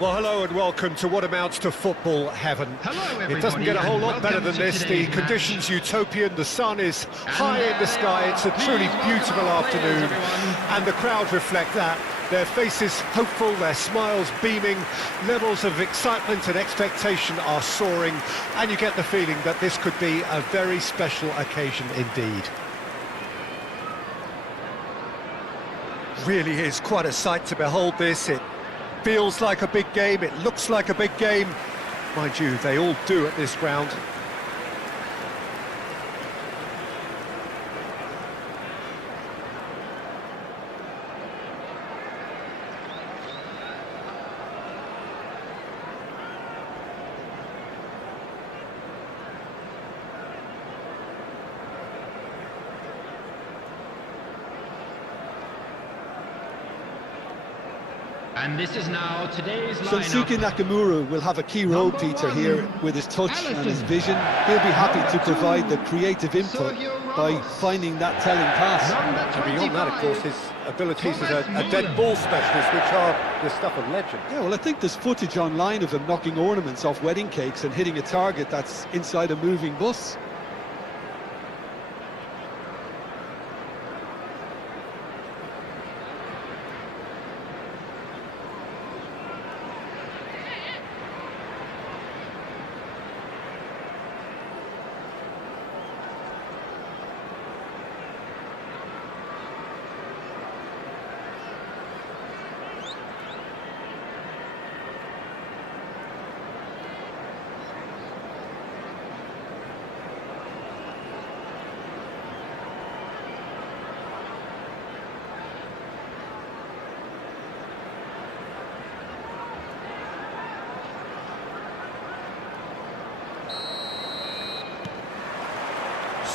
Well, hello and welcome to what amounts to football heaven. Hello, everybody, it doesn't get a whole and lot better welcome than to this. The today's conditions match. utopian, the sun is high in the there sky, they it's a are. truly Please welcome beautiful our players, afternoon, everyone. and the crowd reflect that. Their faces hopeful, their smiles beaming, levels of excitement and expectation are soaring, and you get the feeling that this could be a very special occasion indeed. Really is quite a sight to behold this. It feels like a big game, it looks like a big game. Mind you, they all do at this ground. And this is now today's Shunsuke lineup. Nakamura will have a key role, Number Peter, one, here with his touch and his Alisson. vision. He'll be happy to Number provide the two, creative input Sergio by Ramos. finding that telling pass. Number And beyond that, of course, 25, his abilities as Thomas a dead Müller. ball specialist, which are the stuff of legend. Yeah, well, I think there's footage online of him knocking ornaments off wedding cakes and hitting a target that's inside a moving bus.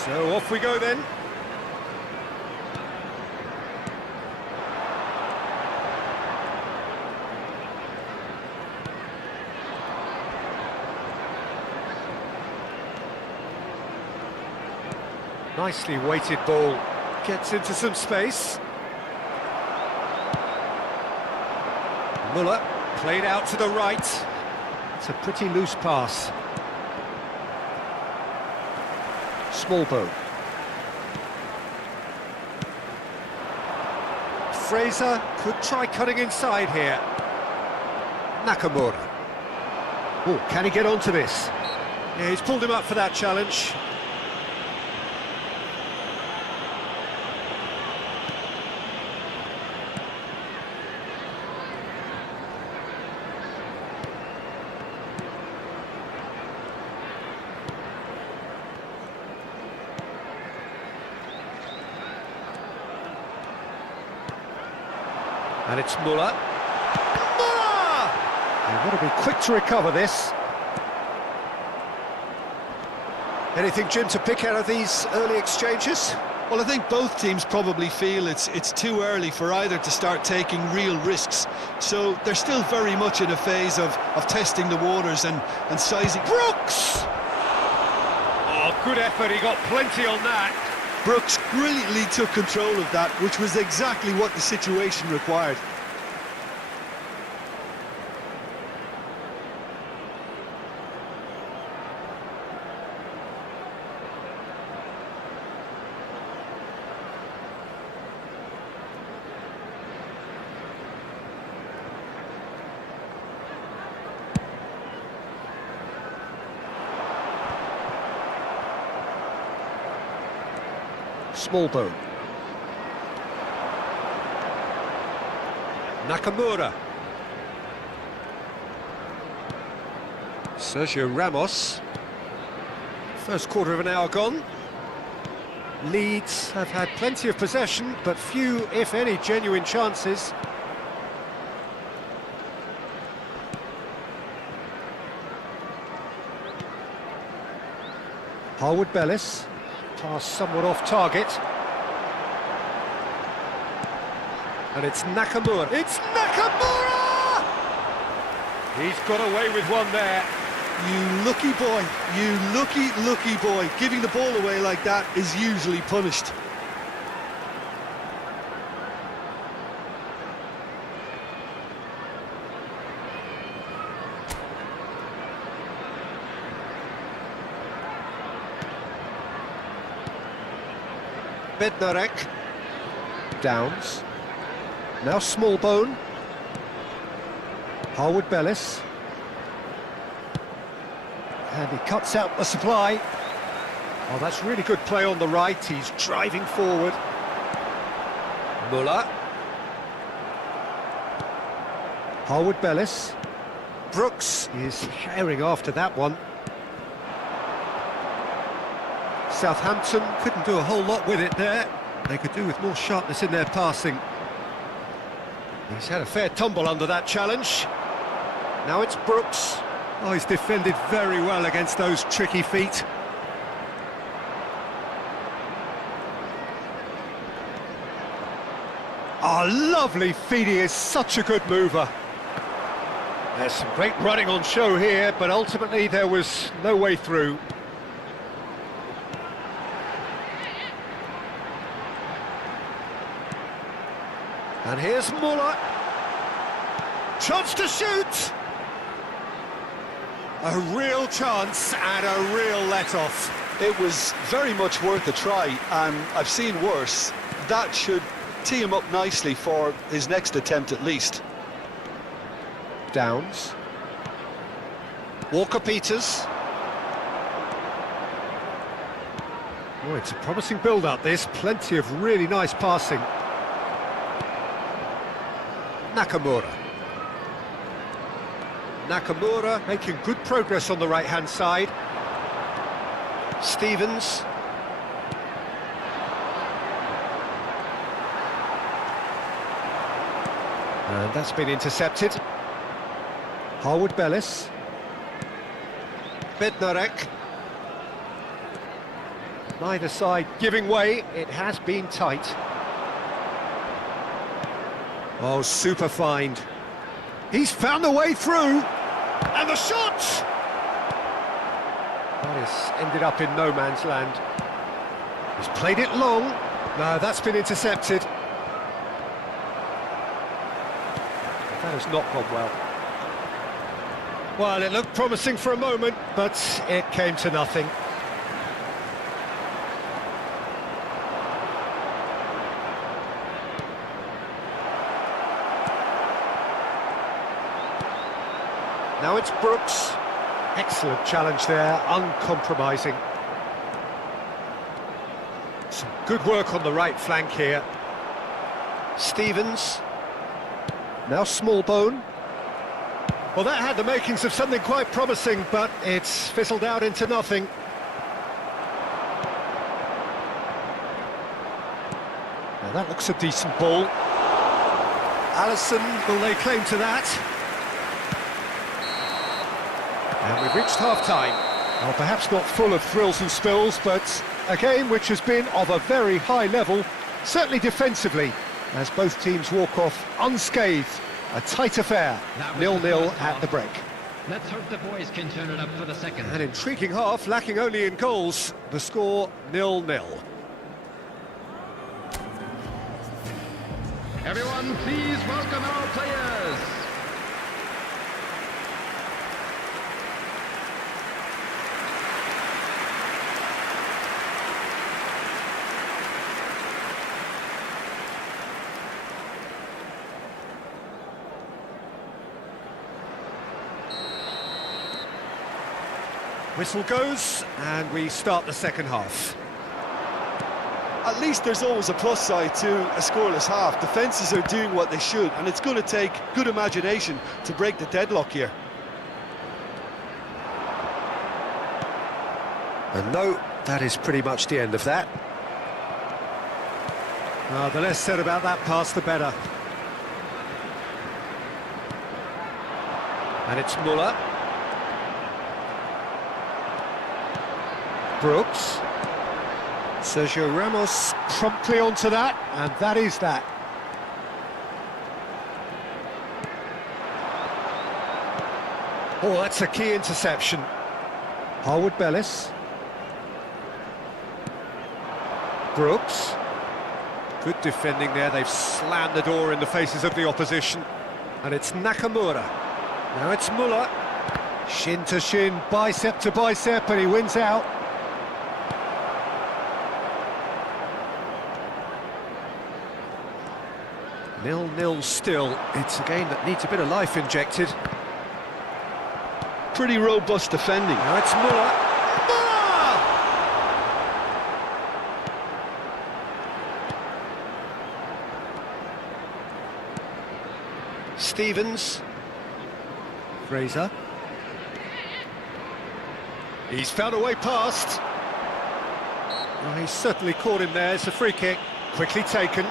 So off we go then. Nicely weighted ball. Gets into some space. Müller played out to the right. It's a pretty loose pass. Smallbone. Fraser could try cutting inside here. Nakamura. Oh, can he get onto this? Yeah, he's pulled him up for that challenge. And it's Müller. Müller! They've got to be quick to recover this. Anything, Jim, to pick out of these early exchanges? Well, I think both teams probably feel it's too early for either to start taking real risks. So they're still very much in a phase of testing the waters and sizing. Brooks! Oh, good effort, he got plenty on that. Brooks brilliantly took control of that, which was exactly what the situation required. Smallbone. Nakamura. Sergio Ramos. First quarter of an hour gone. Leeds have had plenty of possession, but few, if any, genuine chances. Harwood-Bellis. Pass somewhat off target. And it's Nakamura. It's Nakamura! He's got away with one there. You lucky boy, you lucky boy. Giving the ball away like that is usually punished. Bednarek. Downs. Now Smallbone. Harwood Bellis. And he cuts out the supply. Oh, that's really good play on the right. He's driving forward. Muller. Harwood Bellis. Brooks is herring after that one. Southampton couldn't do a whole lot with it there. They could do with more sharpness in their passing. He's had a fair tumble under that challenge. Now it's Brooks. Oh, he's defended very well against those tricky feet. Oh, lovely feet. He is such a good mover. There's some great running on show here, but ultimately there was no way through. And here's Muller. Chance to shoot! A real chance and a real let-off. It was very much worth a try, and I've seen worse. That should tee him up nicely for his next attempt at least. Downs. Walker-Peters. Oh, it's a promising build-up, this. Plenty of really nice passing. Nakamura. Nakamura making good progress on the right-hand side. Stevens. And that's been intercepted. Harwood Bellis. Bednarek. Neither side giving way. It has been tight. Oh, super find. He's found a way through. And the shot! That has ended up in no man's land. He's played it long. No, that's been intercepted. That has not gone well. Well, it looked promising for a moment, but it came to nothing. Now it's Brooks. Excellent challenge there, uncompromising. Some good work on the right flank here. Stevens. Now Smallbone. Well, that had the makings of something quite promising, but it's fizzled out into nothing. Now that looks a decent ball. Alisson will lay claim to that. And we've reached half-time. Well, perhaps not full of thrills and spills, but a game which has been of a very high level, certainly defensively, as both teams walk off unscathed. A tight affair, 0-0 at the break. Let's hope the boys can turn it up for the second. An intriguing half, lacking only in goals. The score 0-0. Everyone, please welcome our players. Whistle goes, and we start the second half. At least there's always a plus side to a scoreless half. Defences are doing what they should, and it's going to take good imagination to break the deadlock here. And no, that is pretty much the end of that. Well, the less said about that pass, the better. And it's Muller. Brooks. Sergio Ramos promptly onto that, and that is that. Oh, that's a key interception. Harwood Bellis. Brooks. Good defending there, they've slammed the door in the faces of the opposition. And it's Nakamura. Now it's Muller. Shin to shin, bicep to bicep, and he wins out. 0-0 still. It's a game that needs a bit of life injected. Pretty robust defending. Now it's Muller. Muller! Stevens. Fraser. He's found a way past. Well, he's certainly caught him there. It's a free kick. Quickly taken.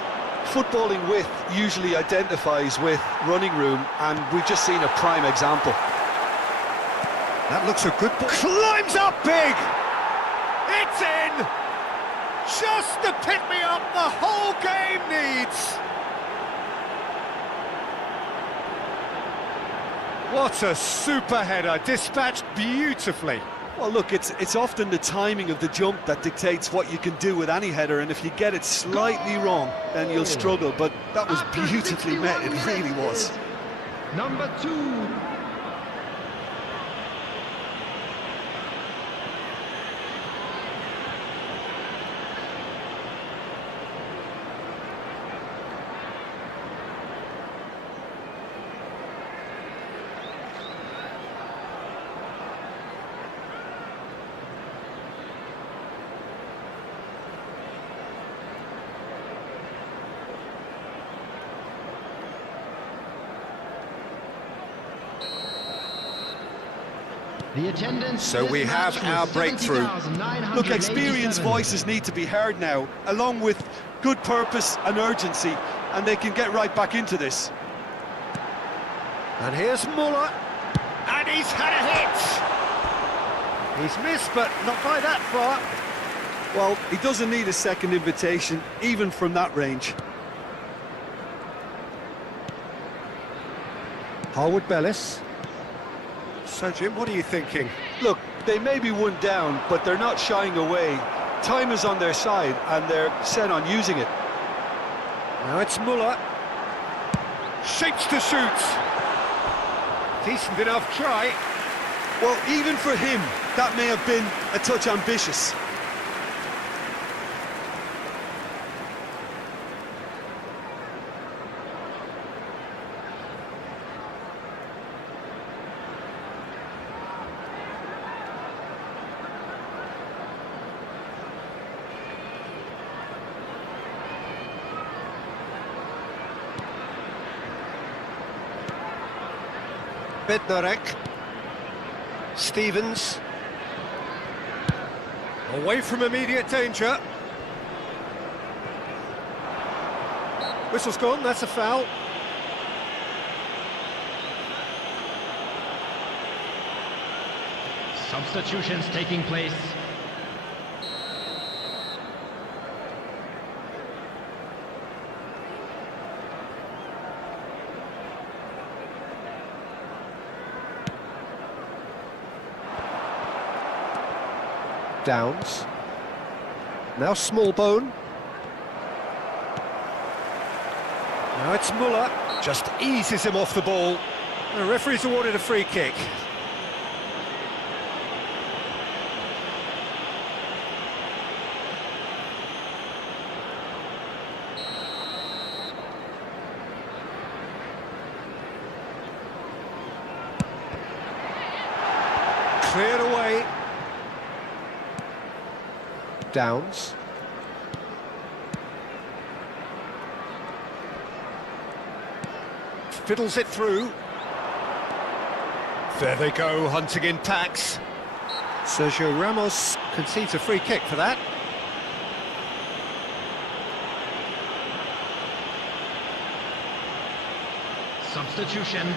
Footballing width usually identifies with running room, and we've just seen a prime example. That looks a good ball. Climbs up big! It's in! Just the pick-me-up the whole game needs! What a super header, dispatched beautifully. Well, look, it's often the timing of the jump that dictates what you can do with any header, and if you get it slightly wrong, then you'll struggle, but that was beautifully met, it really was. Number 2. The attendance. So we have our breakthrough. Look, experienced voices need to be heard now, along with good purpose and urgency, and they can get right back into this. And here's Muller, and he's had a hit! He's missed, but not by that far. Well, he doesn't need a second invitation, even from that range. Harwood Bellis. So, Jim, what are you thinking? Look, they may be one down, but they're not shying away. Time is on their side, and they're set on using it. Now it's Muller. Shapes to shoot. Decent enough try. Well, even for him, that may have been a touch ambitious. Bednarek. Stevens. Away from immediate danger. Whistle's gone, that's a foul. Substitutions taking place. Downs. Now Smallbone. Now it's Muller. Just eases him off the ball. The referee's awarded a free kick. Cleared away. Downs. Fiddles it through. There they go, hunting in packs. Sergio Ramos concedes a free kick for that. Substitution.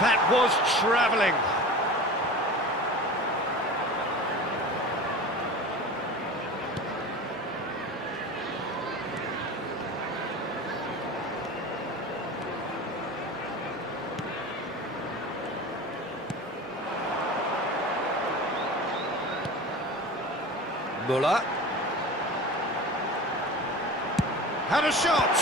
That was travelling. Muller. Had a shot.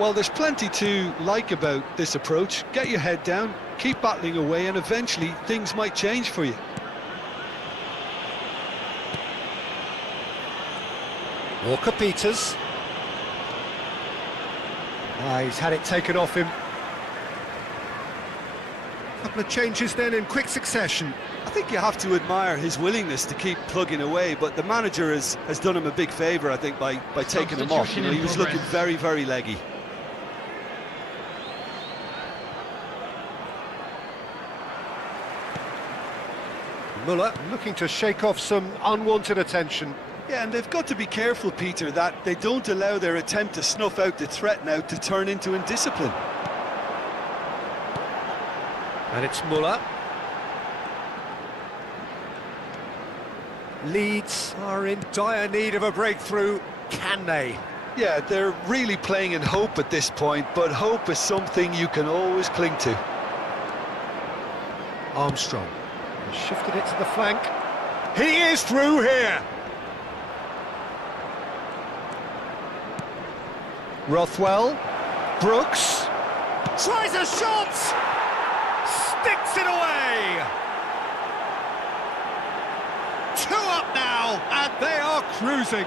Well, there's plenty to like about this approach. Get your head down, keep battling away, and eventually things might change for you. Walker-Peters. He's had it taken off him. Couple of changes then in quick succession. I think you have to admire his willingness to keep plugging away, but the manager has done him a big favour, I think, by taking him off. You know, he was looking very, very leggy. Muller looking to shake off some unwanted attention. Yeah, and they've got to be careful, Peter, that they don't allow their attempt to snuff out the threat now to turn into indiscipline. And it's Muller. Leeds are in dire need of a breakthrough. Can they? Yeah, they're really playing in hope at this point, but hope is something you can always cling to. Armstrong has shifted it to the flank. He is through here. Rothwell. Brooks. Tries a shot! Sticks it away! 2 up now, and they are cruising.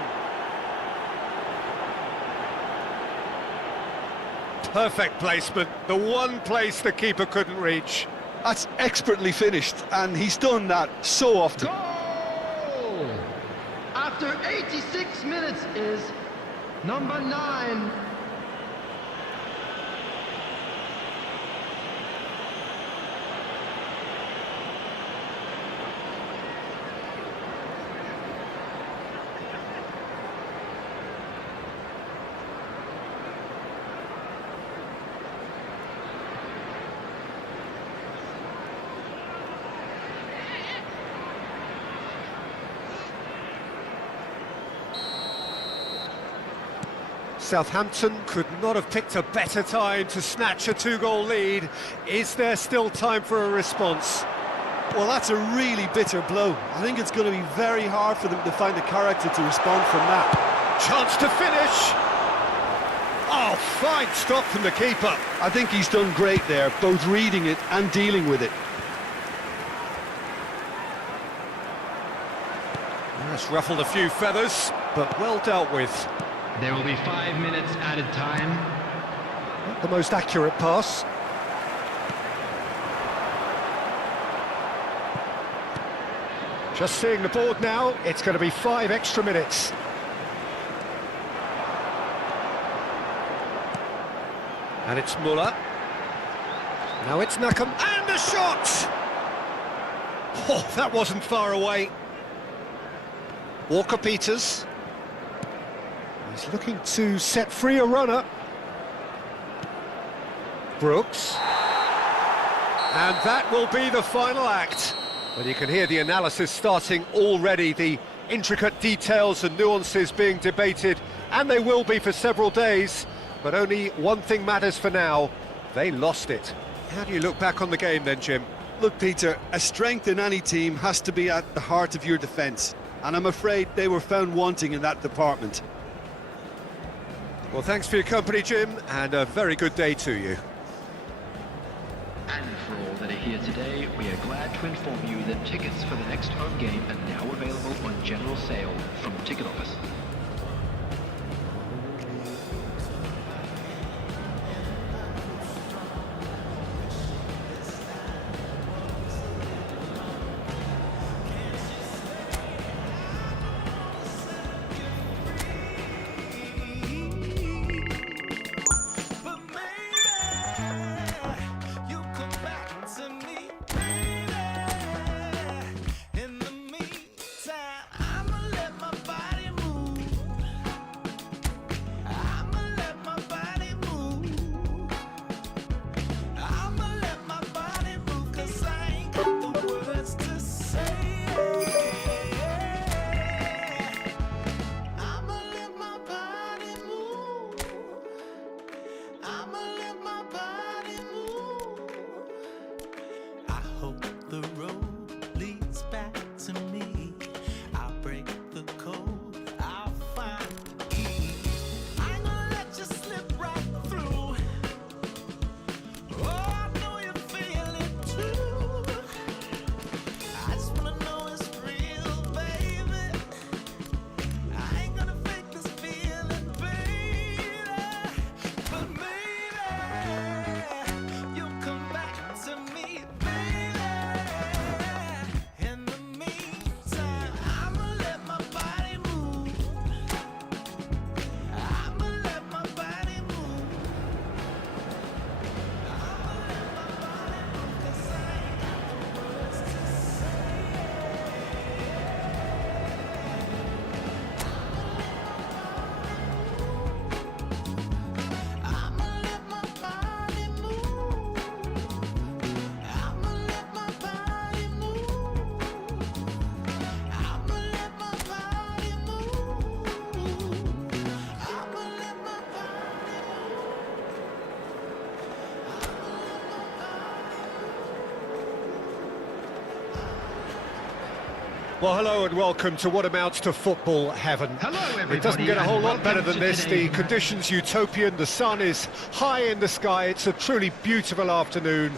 Perfect placement, the one place the keeper couldn't reach. That's expertly finished, and he's done that so often. Goal! After 86 minutes is number 9. Southampton could not have picked a better time to snatch a 2-goal lead. Is there still time for a response? Well, that's a really bitter blow. I think it's going to be very hard for them to find the character to respond from that. Chance to finish! Oh, fine stop from the keeper. I think he's done great there, both reading it and dealing with it. That's ruffled a few feathers, but well dealt with. There will be 5 minutes added time. Not the most accurate pass. Just seeing the board now, it's going to be 5 extra minutes. And it's Muller. Now it's Nuckham, and a shot! Oh, that wasn't far away. Walker-Peters. He's looking to set free a runner. Brooks. And that will be the final act. Well, you can hear the analysis starting already, the intricate details and nuances being debated, and they will be for several days. But only one thing matters for now. They lost it. How do you look back on the game then, Jim? Look, Peter, a strength in any team has to be at the heart of your defence, and I'm afraid they were found wanting in that department. Well, thanks for your company, Jim, and a very good day to you. And for all that are here today, we are glad to inform you that tickets for the next home game are now available on general sale from the ticket office. Well, hello and welcome to what amounts to football heaven. Hello, everybody. It doesn't get a whole and lot better welcome than to this. The today's conditions utopian, the sun is high in the sky, it's a truly beautiful afternoon,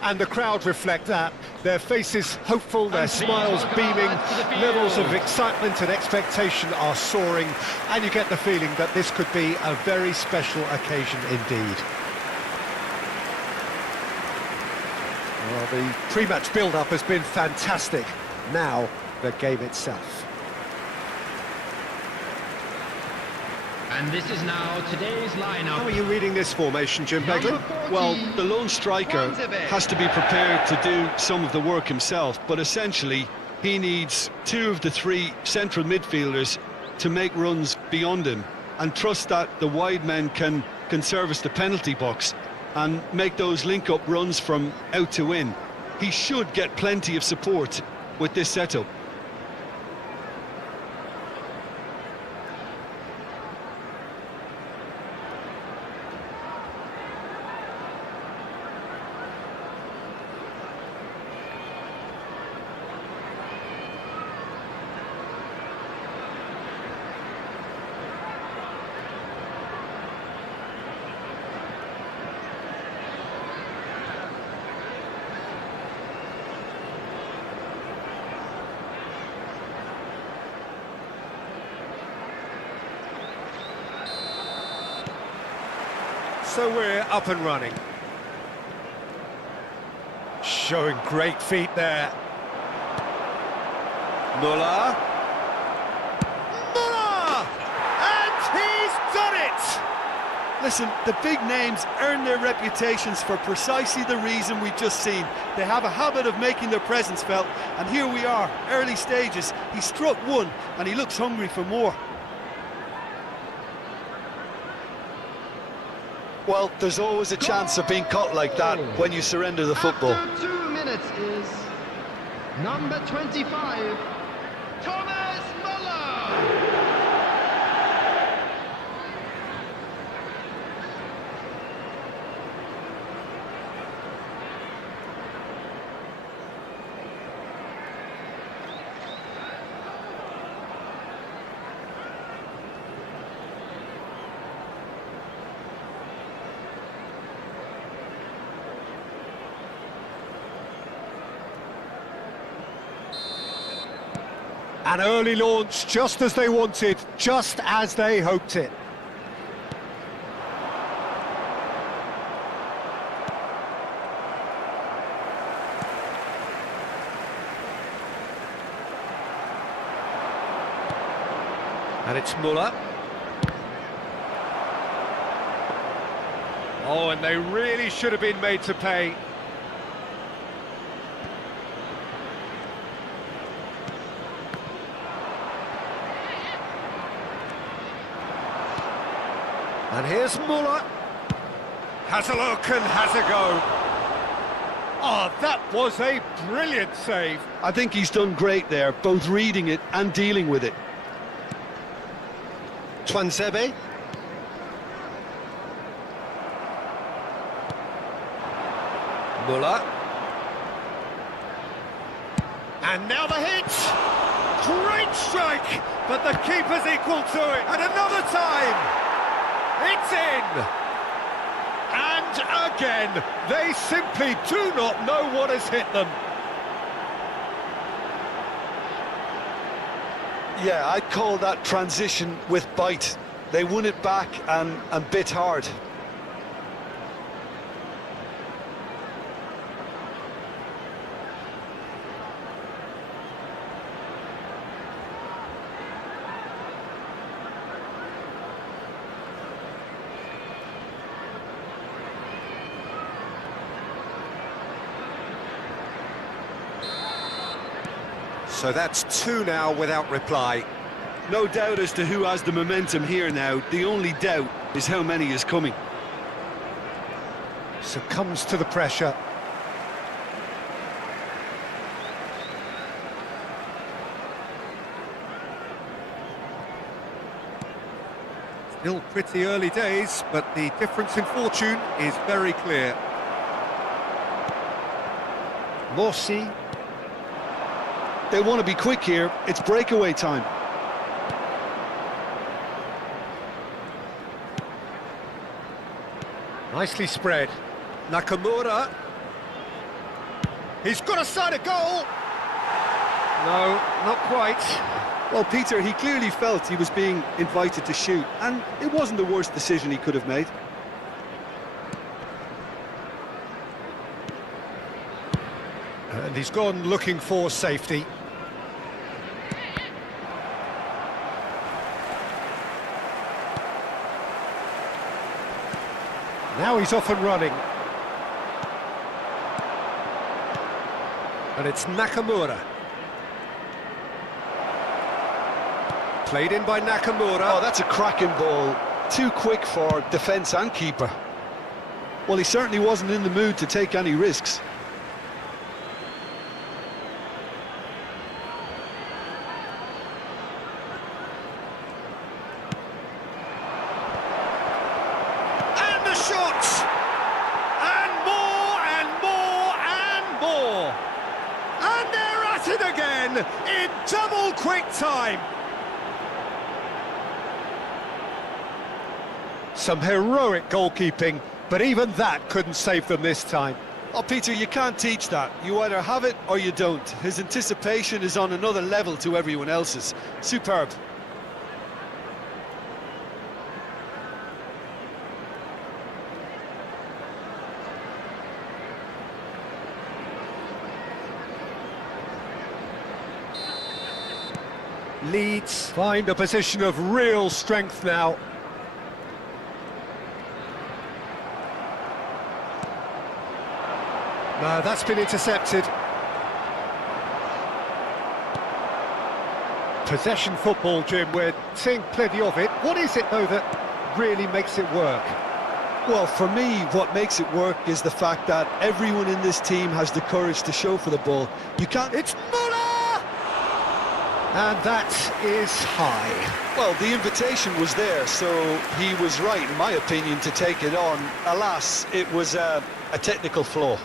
and the crowd reflect that. Their faces hopeful, their And please smiles welcome our beaming, lads to the field. levels of excitement and expectation are soaring, and you get the feeling that this could be a very special occasion indeed. Well, the pre-match build-up has been fantastic. Now, the game itself. And this is now today's lineup. How are you reading this formation, Jim Number Beglin? 14, Well, the lone striker has to be prepared to do some of the work himself, but essentially he needs two of the three central midfielders to make runs beyond him and trust that the wide men can service the penalty box and make those link-up runs from out to in. He should get plenty of support with this setup. So we're up and running. Showing great feet there. Muller. Muller! And he's done it! Listen, the big names earn their reputations for precisely the reason we've just seen. They have a habit of making their presence felt, and here we are, early stages. He struck one, and he looks hungry for more. Well, there's always a chance of being caught like that when you surrender the football. After 2 minutes is number 25, Thomas Muller. An early launch, just as they wanted, just as they hoped it. And it's Muller. Oh, and they really should have been made to pay. And here's Muller. Has a look and has a go. Oh, that was a brilliant save. I think he's done great there, both reading it and dealing with it. Tuanzebe. Muller. And now the hit! Great strike! But the keeper's equal to it. And another time! It's in! And again, they simply do not know what has hit them. Yeah, I'd call that transition with bite. They won it back and bit hard. So that's two now without reply. No doubt as to who has the momentum here now. The only doubt is how many is coming. Succumbs to the pressure. Still pretty early days, but the difference in fortune is very clear. Morsi. They want to be quick here. It's breakaway time. Nicely spread. Nakamura. He's got a side of goal. No, not quite. Well, Peter, he clearly felt he was being invited to shoot, and it wasn't the worst decision he could have made. And he's gone looking for safety. Now he's off and running. And it's Nakamura. Played in by Nakamura. Oh, that's a cracking ball. Too quick for defence and keeper. Well, he certainly wasn't in the mood to take any risks. And the shots! And more, and more, and more! And they're at it again, in double quick time! Some heroic goalkeeping, but even that couldn't save them this time. Oh, Peter, you can't teach that. You either have it or you don't. His anticipation is on another level to everyone else's. Superb. Leeds find a position of real strength now. No, that's been intercepted. Possession football, Jim, we're seeing plenty of it. What is it, though, that really makes it work? Well, for me, what makes it work is the fact that everyone in this team has the courage to show for the ball. You can't... It's Muller! And that is high. Well, the invitation was there, so he was right, in my opinion, to take it on. Alas, it was a technical flaw.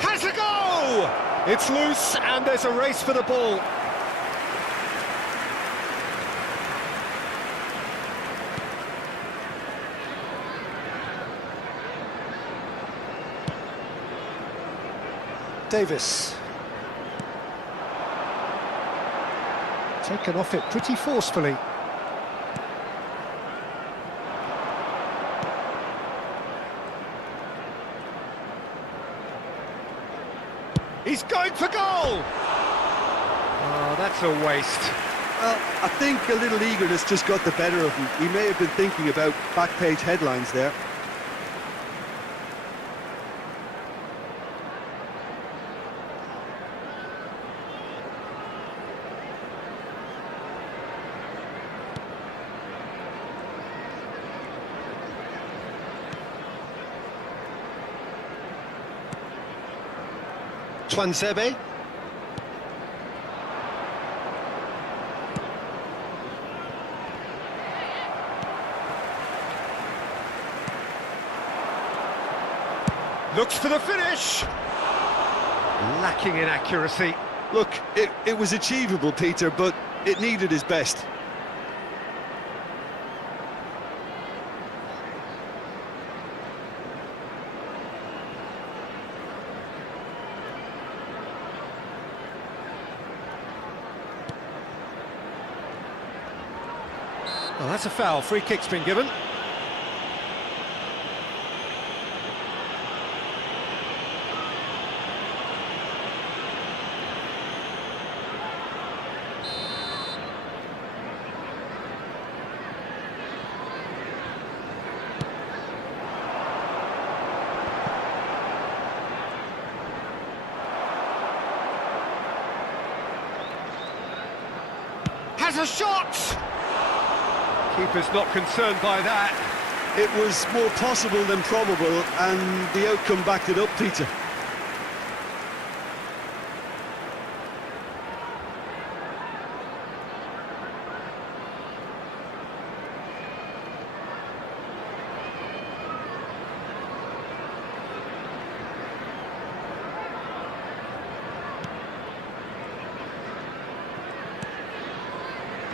Has a go! It's loose, and there's a race for the ball. Davis. Taken off it pretty forcefully. He's going for goal! Oh, that's a waste. Well, I think a little eagerness just got the better of him. He may have been thinking about back-page headlines there. Tuanzebe. Looks for the finish. Lacking in accuracy. Look, it was achievable, Peter, but it needed his best. Well, that's a foul. Free kick's been given. Has a shot! Keeper's not concerned by that. It was more possible than probable, and the outcome backed it up, Peter.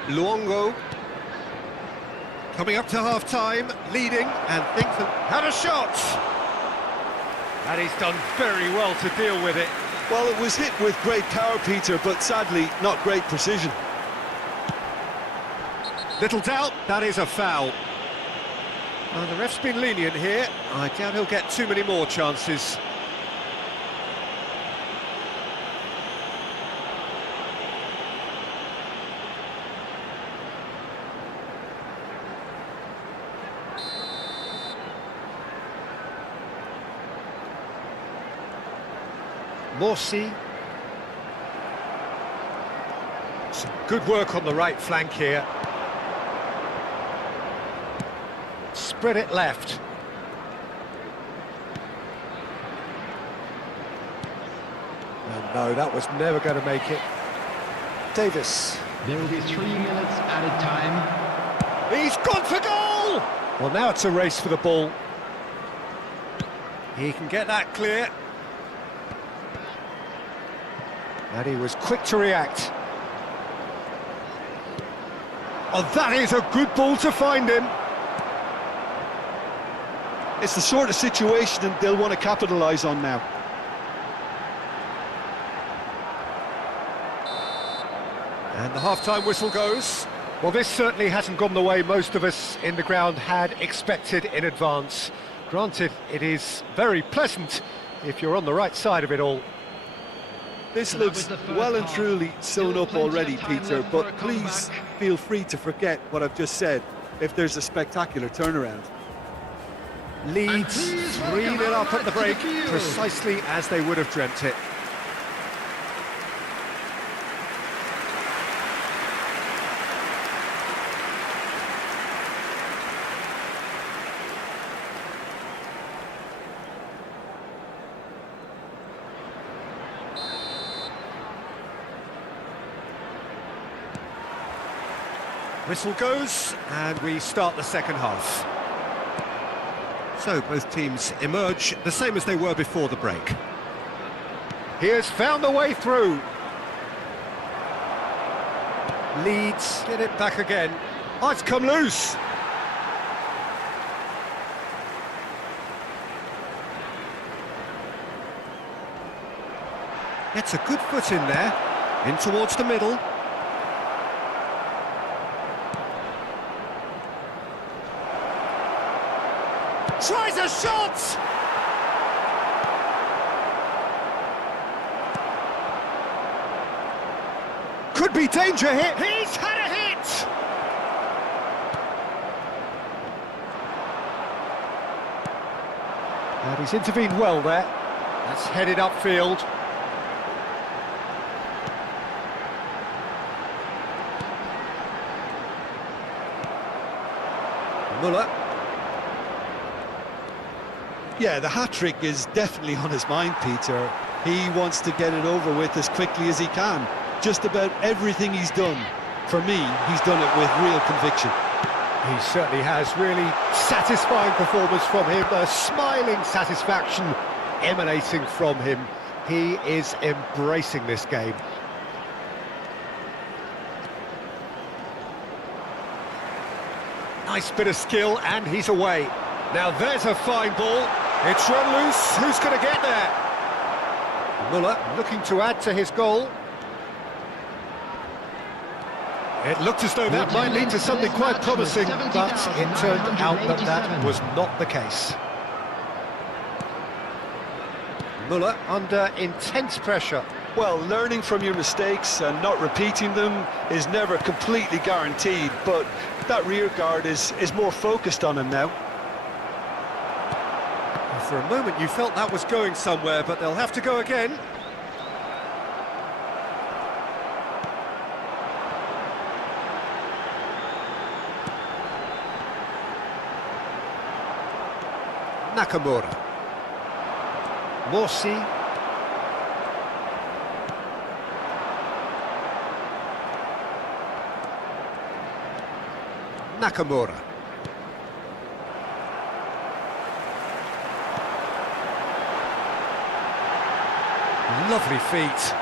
Luongo. Coming up to half-time, leading, and thinks that had a shot! And he's done very well to deal with it. Well, it was hit with great power, Peter, but sadly, not great precision. Little doubt, that is a foul. Well, the ref's been lenient here. I doubt he'll get too many more chances. Morsi. Some good work on the right flank here. Spread it left. And no, that was never going to make it. Davis. There will be 3 minutes added time. He's gone for goal! Well, now it's a race for the ball. He can get that clear. And he was quick to react. Oh, that is a good ball to find him. It's the sort of situation that they'll want to capitalise on now. And the half-time whistle goes. Well, this certainly hasn't gone the way most of us in the ground had expected in advance. Granted, it is very pleasant if you're on the right side of it all. This looks well and truly sewn up already, Peter, but please feel free to forget what I've just said if there's a spectacular turnaround. Leeds 3-0 up at the break, precisely as they would have dreamt it. Whistle goes, and we start the second half. So both teams emerge the same as they were before the break. He has found the way through. Leeds get it back again. Oh, it's come loose. Gets a good foot in there, in towards the middle. Tries a shot! Could be danger here. He's had a hit! And he's intervened well there. That's headed upfield. Muller. Yeah, the hat-trick is definitely on his mind, Peter. He wants to get it over with as quickly as he can. Just about everything he's done, for me, he's done it with real conviction. He certainly has. Really satisfying performance from him. A smiling satisfaction emanating from him. He is embracing this game. Nice bit of skill, and he's away. Now there's a fine ball. It's run loose. Who's going to get there? Muller looking to add to his goal. It looked as though that might lead to something quite promising, but it turned out that that was not the case. Muller under intense pressure. Well, learning from your mistakes and not repeating them is never completely guaranteed, but that rear guard is more focused on him now. For a moment you felt that was going somewhere, but they'll have to go again. Nakamura. Morsi. Nakamura. Lovely feet.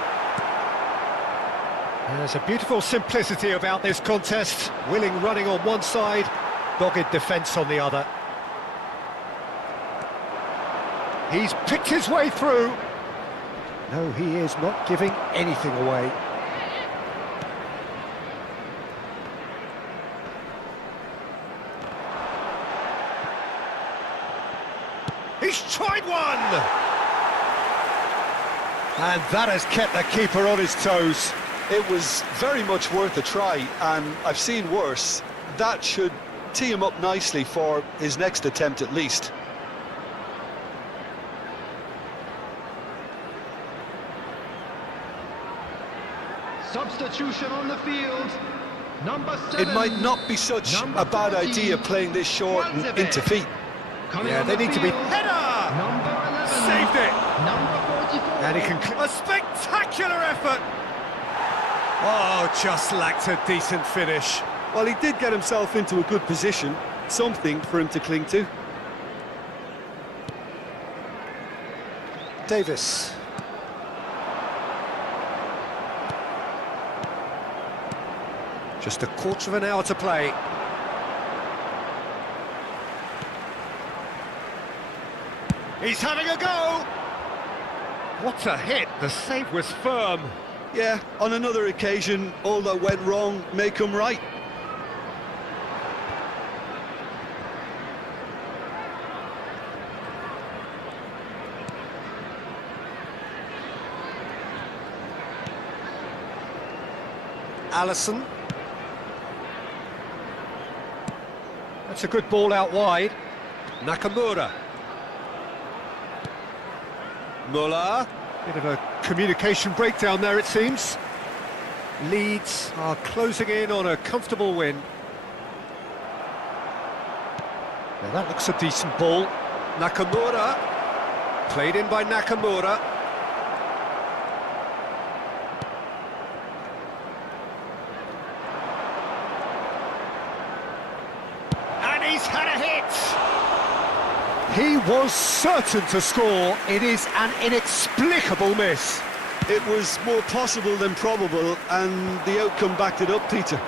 There's a beautiful simplicity about this contest. Willing running on one side, dogged defence on the other. He's picked his way through. No, he is not giving anything away. He's tried one! And that has kept the keeper on his toes. It was very much worth a try, and I've seen worse. That should tee him up nicely for his next attempt at least. Substitution on the field. Number 7. It might not be such Number a bad 14, idea playing this short and Brozovic. into feet. Coming Yeah, on they the need to be... field. Header! Number 11. Saved it! Number 44. And he can... A spectacular effort! Oh, just lacked a decent finish. Well, he did get himself into a good position, something for him to cling to. Davis. Just a quarter of an hour to play. He's having a go! What a hit! The save was firm. Yeah, on another occasion, all that went wrong may come right. Alisson. That's a good ball out wide. Nakamura. Muller. Bit of a communication breakdown there, it seems. Leeds are closing in on a comfortable win. Now that looks a decent ball. Nakamura. Played in by Nakamura. And he's had a hit! He was certain to score. It is an inexplicable miss. It was more possible than probable, and the outcome backed it up, Peter.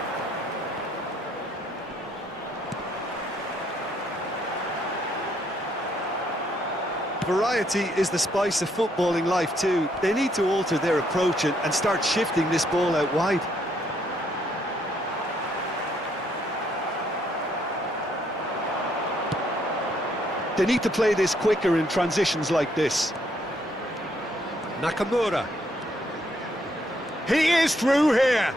Variety is the spice of footballing life too. They need to alter their approach and start shifting this ball out wide. They need to play this quicker in transitions like this. Nakamura. He is through here.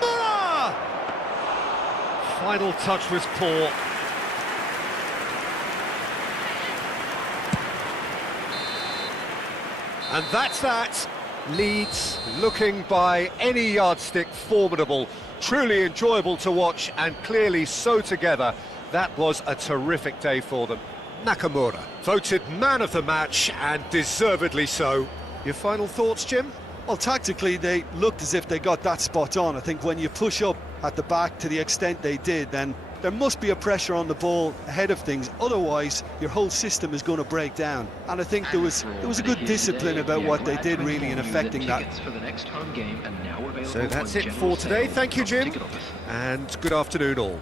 Muller! Final touch was poor. And that's that. Leeds looking by any yardstick formidable. Truly enjoyable to watch and clearly so together. That was a terrific day for them. Nakamura, voted man of the match and deservedly so. Your final thoughts, Jim? Well, tactically, they looked as if they got that spot on. I think when you push up at the back to the extent they did, then there must be a pressure on the ball ahead of things. Otherwise, your whole system is going to break down. And I think there was a good discipline about what they did, really, in affecting that. So that's it for today. Thank you, Jim. And good afternoon, all.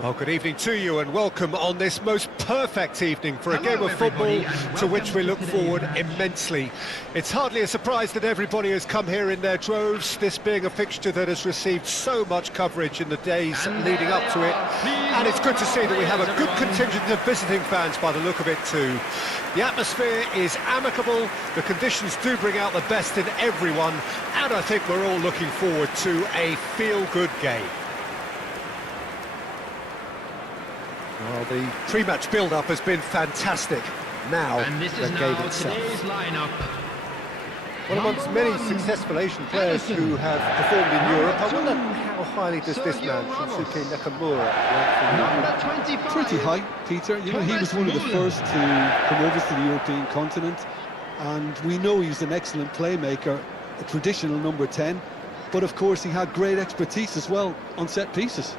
Well, good evening to you and welcome on this most perfect evening for a Hello, game of football everybody, and to which welcome we look to today's forward match. immensely. It's hardly a surprise that everybody has come here in their droves, this being a fixture that has received so much coverage in the days And leading there up to they it. are. Please And it's good to see that we have a welcome good our players, contingent of visiting fans by the look of it too. The atmosphere is amicable, the conditions do bring out the best in everyone, and I think we're all looking forward to a feel-good game. Well, the pre-match build-up has been fantastic. Now, And this the is game now itself. today's lineup. Well, amongst Number many one, successful Asian players Edison. who have performed in Number Europe, I wonder two, how highly does this Sergio man, Ramos. Shinsuke Nakamura, rank for you? Number 25. Pretty high, Peter. You know, he was one of the first to come over to the European continent, and we know he's an excellent playmaker, a traditional number 10, but of course he had great expertise as well on set pieces.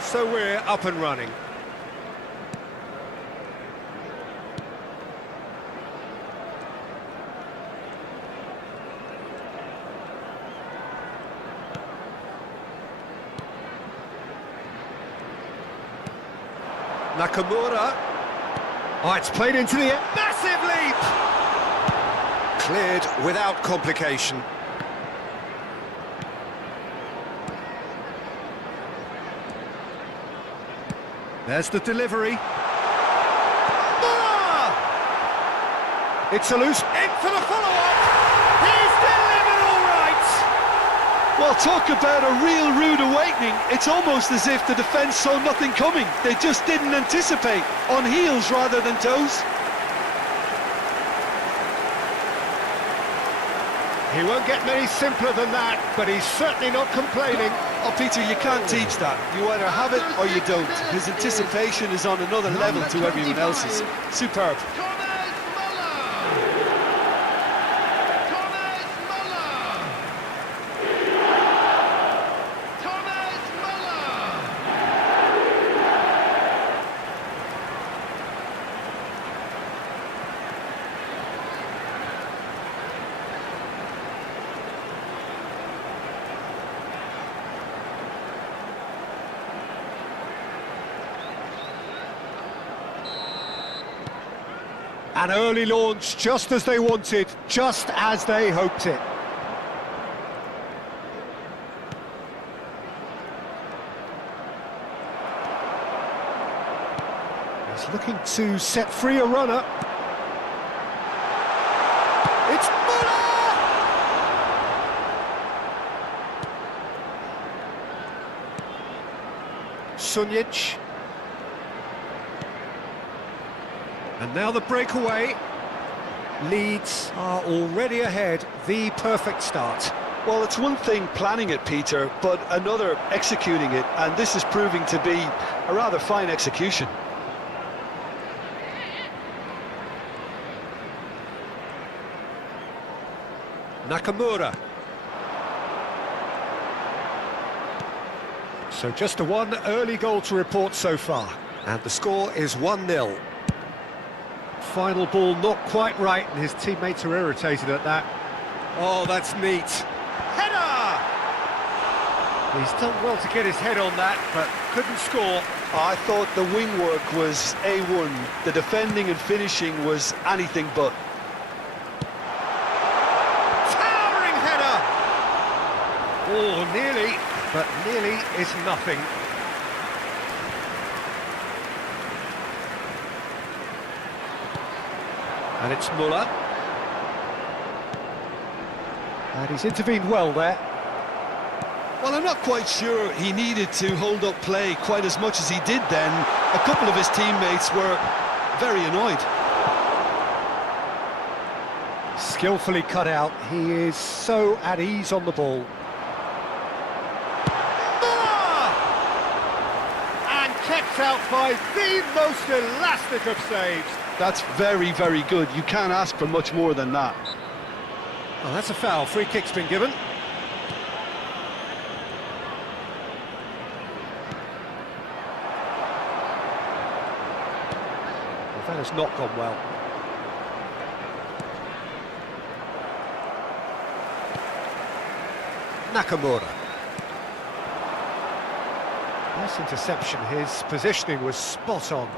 So we're up and running. Nakamura. Oh, it's played into the air. Massive leap! Cleared without complication. There's the delivery. Muller! It's a loose in for the follow-up. He's delivered all right. Well, talk about a real rude awakening. It's almost as if the defence saw nothing coming. They just didn't anticipate, on heels rather than toes. He won't get many simpler than that, but he's certainly not complaining. Oh, Peter, you can't teach that. You either have it or you don't. His anticipation is on another level to everyone else's. Superb. Thomas Muller. Thomas Muller. Thomas Muller. An early launch, just as they wanted, just as they hoped it. He's looking to set free a runner. It's Muller! Sunjic. And now the breakaway. Leeds are already ahead, the perfect start. Well, it's one thing planning it, Peter, but another executing it, and this is proving to be a rather fine execution. Nakamura. So just the one early goal to report so far. And the score is 1-0. Final ball not quite right, and his teammates are irritated at that. Oh, that's neat. Header! He's done well to get his head on that, but couldn't score. I thought the wing work was A1. The defending and finishing was anything but. Towering header! Oh, nearly, but nearly is nothing. And it's Muller. And he's intervened well there. Well, I'm not quite sure he needed to hold up play quite as much as he did then. A couple of his teammates were very annoyed. Skillfully cut out. He is so at ease on the ball. And kept out by the most elastic of saves. That's very, very good. You can't ask for much more than that. Well, that's a foul. Free kick's been given. Well, that has not gone well. Nakamura. Nice interception. His positioning was spot on.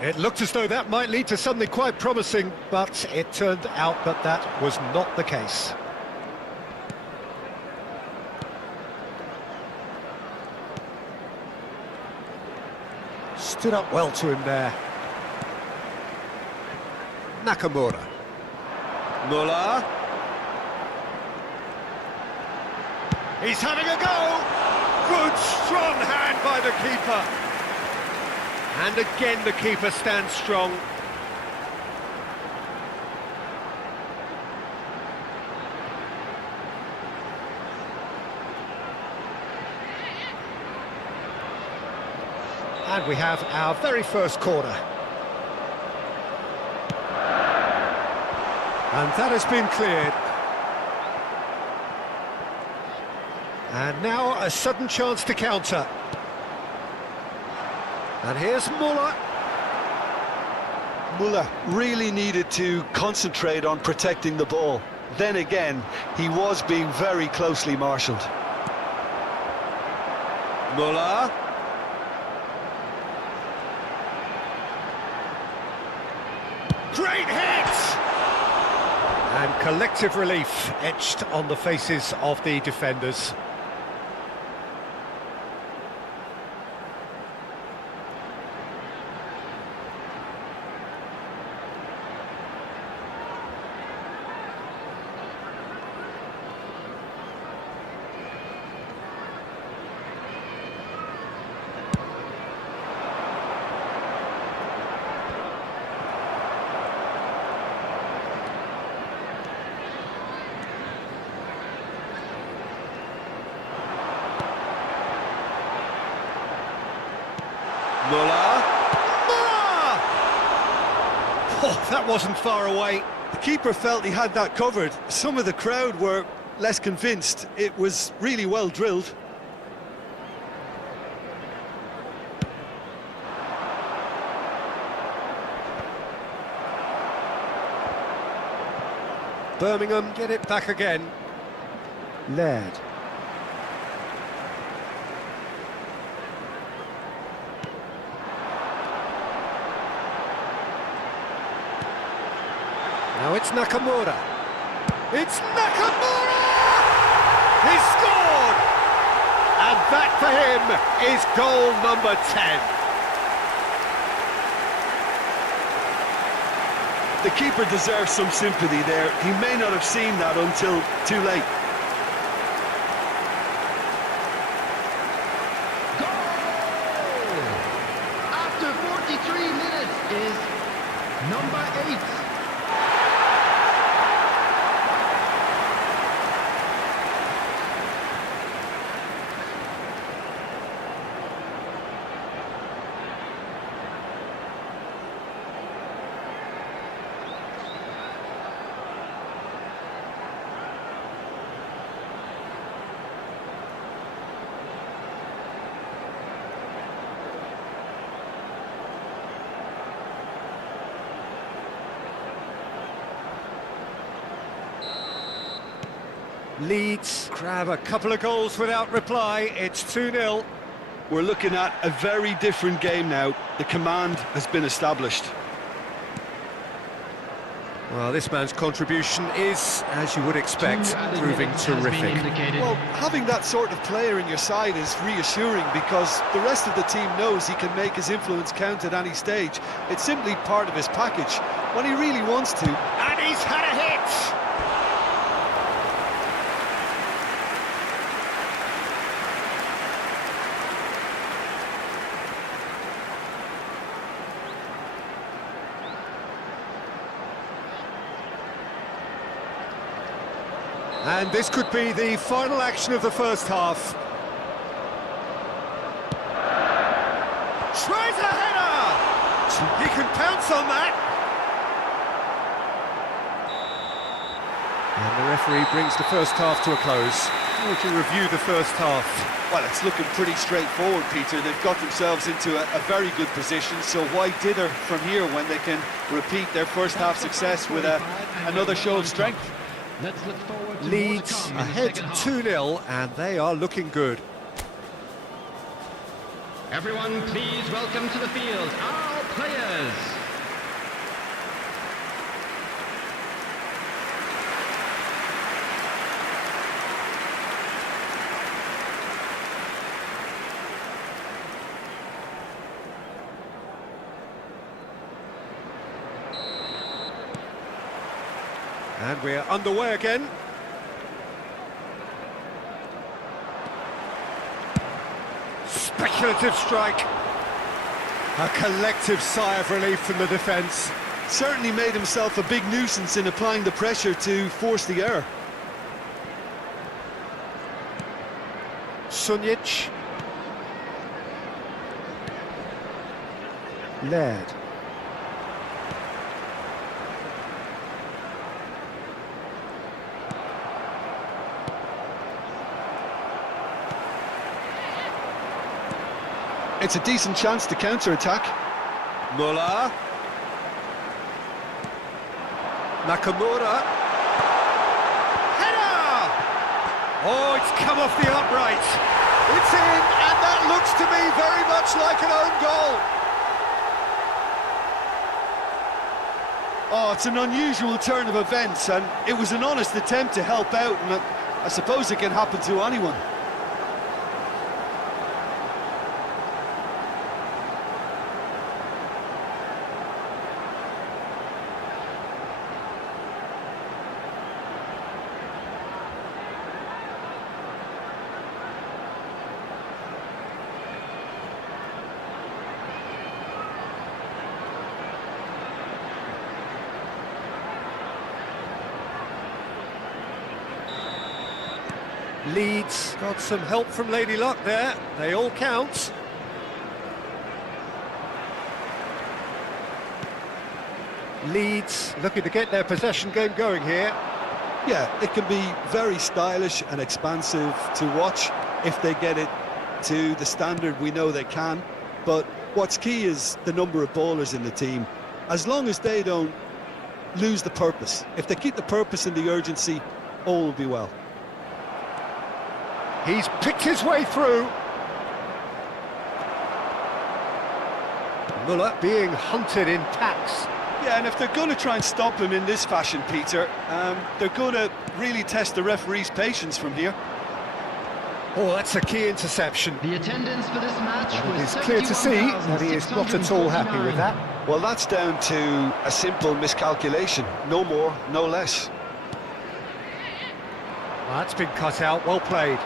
It looked as though that might lead to something quite promising, but it turned out that that was not the case. Stood up well to him there. Nakamura. Muller. He's having a go! Good, strong hand by the keeper. And again the keeper stands strong. And we have our very first corner. And that has been cleared. And now a sudden chance to counter. And here's Muller. Muller really needed to concentrate on protecting the ball. Then again, he was being very closely marshalled. Muller. Great hit! And collective relief etched on the faces of the defenders. Muller. Oh, that wasn't far away. The keeper felt he had that covered. Some of the crowd were less convinced. It was really well drilled. Birmingham get it back again. Laird. Now it's Nakamura. It's Nakamura! He scored! And that for him is goal number 10. The keeper deserves some sympathy there. He may not have seen that until too late. Goal! After 43 minutes is number 8. Leeds grab a couple of goals without reply. It's 2-0. We're looking at a very different game now. The command has been established. Well, this man's contribution is, as you would expect, proving terrific. Well, having that sort of player in your side is reassuring because the rest of the team knows he can make his influence count at any stage. It's simply part of his package when he really wants to. And he's had a hit! And this could be the final action of the first half. Tries a header! He can pounce on that. And the referee brings the first half to a close. How would you review the first half? Well, it's looking pretty straightforward, Peter. They've got themselves into a very good position, so why dither from here when they can repeat their first half success with another show of strength? Let's look forward to Leeds more to come in the ahead second half. 2-0, and they are looking good. Everyone, please welcome to the field our players. And we're underway again. Speculative strike. A collective sigh of relief from the defence. Certainly made himself a big nuisance in applying the pressure to force the error. Sunjic. Laird. It's a decent chance to counter-attack. Muller. Nakamura. Header! Oh, it's come off the upright. It's in, and that looks to me very much like an own goal. Oh, it's an unusual turn of events, and it was an honest attempt to help out, and I suppose it can happen to anyone. Leeds got some help from Lady Luck there. They all count. Leeds looking to get their possession game going here. Yeah, it can be very stylish and expansive to watch if they get it to the standard we know they can. But what's key is the number of bowlers in the team. As long as they don't lose the purpose, if they keep the purpose and the urgency, all will be well. He's picked his way through. Muller being hunted in packs. Yeah, and if they're going to try and stop him in this fashion, Peter, they're going to really test the referee's patience from here. Oh, that's a key interception. The attendance for this match was It's clear to see that he is not at all happy with that. Well, that's down to a simple miscalculation. No more, no less. Well, that's been cut out. Well played.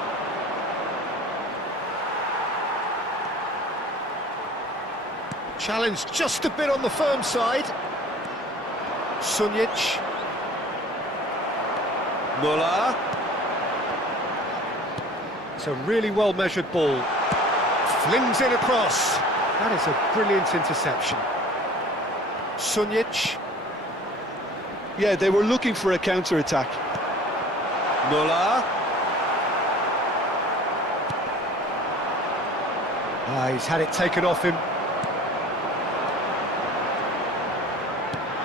Challenge just a bit on the firm side. Sunjic. Muller. It's a really well-measured ball. Flings it across. That is a brilliant interception. Sunjic. Yeah, they were looking for a counter-attack. Muller. He's had it taken off him.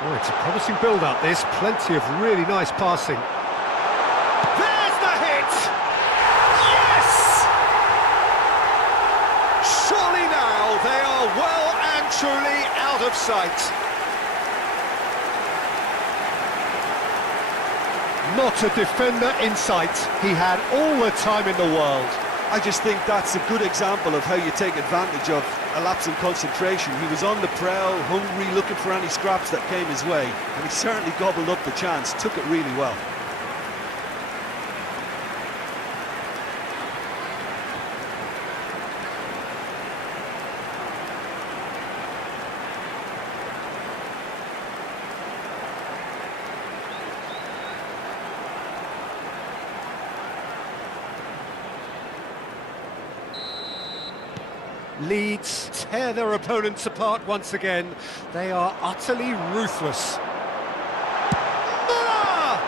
Oh, it's a promising build-up, this. Plenty of really nice passing. There's the hit! Yes! Surely now they are well and truly out of sight. Not a defender in sight. He had all the time in the world. I just think that's a good example of how you take advantage of a lapse in concentration. He was on the prowl, hungry, looking for any scraps that came his way, and he certainly gobbled up the chance, took it really well. Leeds tear their opponents apart once again. They are utterly ruthless. Muller!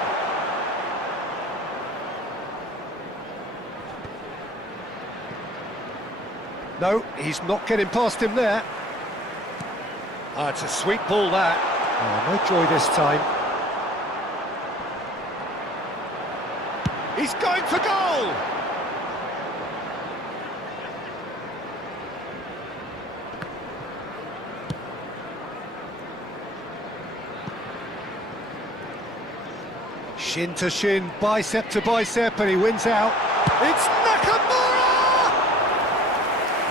No, he's not getting past him there. It's a sweet ball, that. Oh, no joy this time. He's going for goal! Shin to shin, bicep to bicep, and he wins out. It's Nakamura!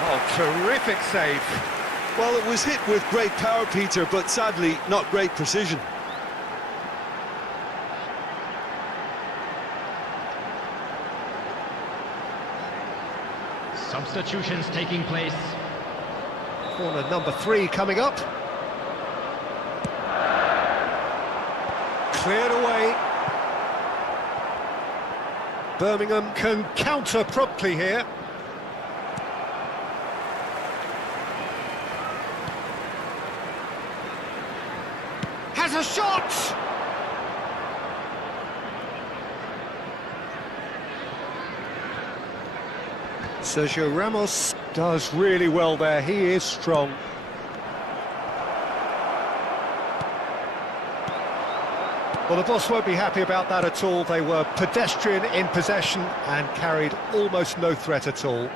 Oh, terrific save. Well, it was hit with great power, Peter, but sadly not great precision. Substitutions taking place. Corner number 3 coming up. Cleared away. Birmingham can counter promptly here. Has a shot! Sergio Ramos does really well there. He is strong. Well, the boss won't be happy about that at all. They were pedestrian in possession and carried almost no threat at all.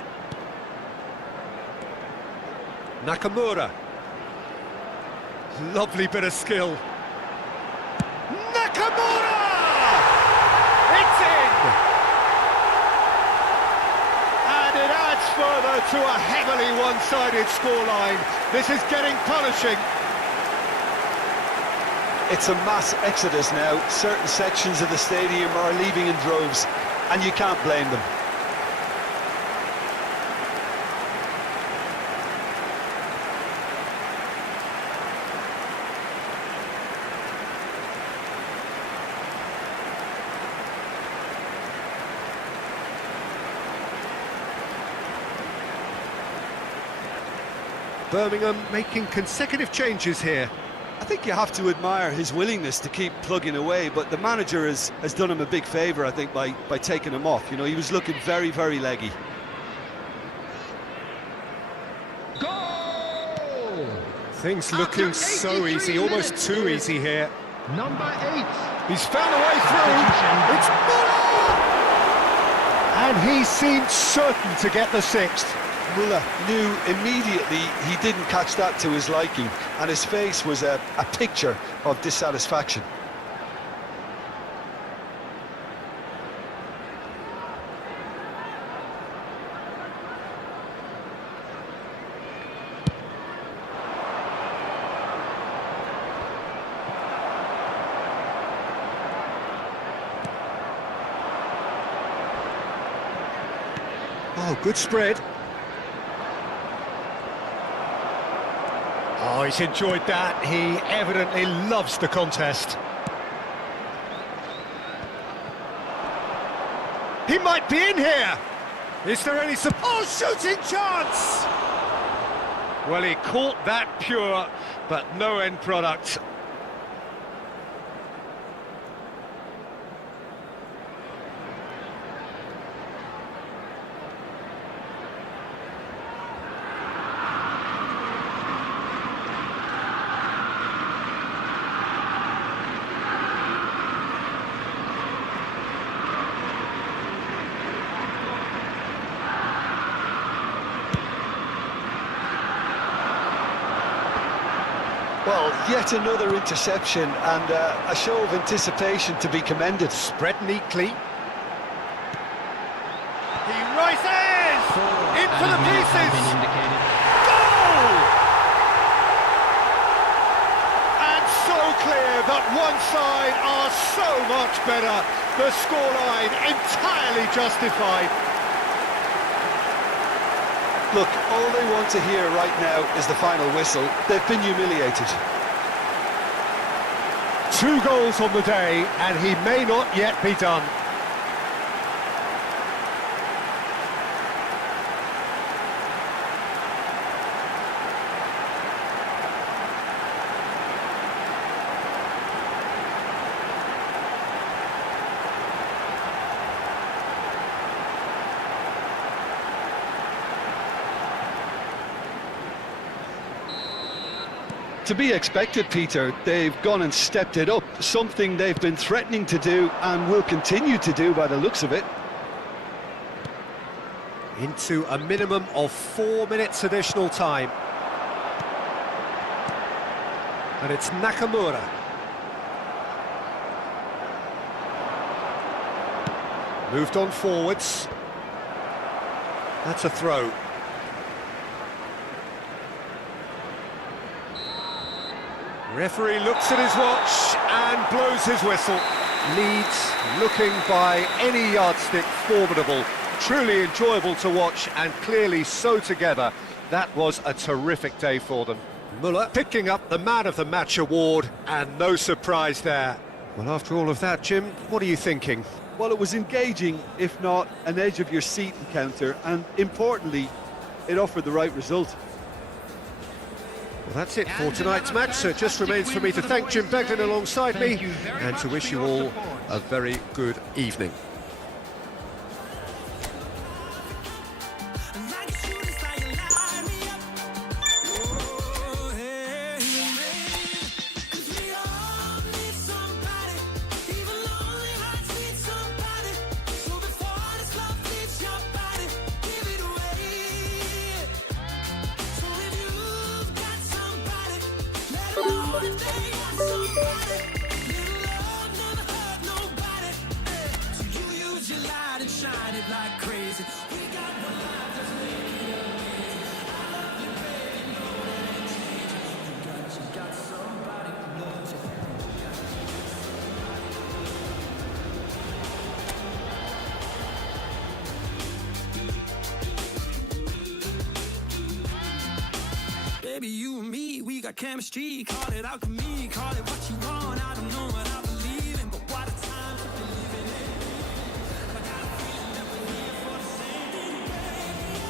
Nakamura. Lovely bit of skill. Nakamura! It's in! And it adds further to a heavily one-sided scoreline. This is getting punishing. It's a mass exodus now. Certain sections of the stadium are leaving in droves, and you can't blame them. Birmingham making consecutive changes here. I think you have to admire his willingness to keep plugging away, but the manager has done him a big favour, I think, by taking him off. You know, he was looking very, very leggy. Goal! Things looking so easy, almost too easy here. Number 8. He's found a way through. It's Muller! And he seemed certain to get the 6th. Muller knew immediately he didn't catch that to his liking, and his face was a picture of dissatisfaction. Oh, good spread. Oh, he's enjoyed that. He evidently loves the contest. He might be in here. Is there any shooting chance? Well, he caught that pure, but no end product. Well, yet another interception and a show of anticipation to be commended. Spread neatly. He rises! In for the pieces! Goal! And so clear that one side are so much better. The scoreline entirely justified. Look, all they want to hear right now is the final whistle. They've been humiliated. 2 goals on the day, and he may not yet be done. to be expected, Peter. They've gone and stepped it up, something they've been threatening to do and will continue to do by the looks of it. Into a minimum of 4 minutes additional time. And it's Nakamura. Moved on forwards. That's a throw. Referee looks at his watch and blows his whistle. Leeds looking by any yardstick formidable. Truly enjoyable to watch and clearly so together. That was a terrific day for them. Muller picking up the Man of the Match award, and no surprise there. Well, after all of that, Jim, what are you thinking? Well, it was engaging, if not an edge-of-your-seat encounter, and importantly, it offered the right result. Well, that's it for tonight's match, so it just remains for me to thank Jim Beglin alongside me and to wish you all a very good evening. Baby, you and me, we got chemistry. Call it alchemy, call it what you want. I don't know what I believe in, but what a time to believe in it. I got a feeling that we're here for the same thing, baby.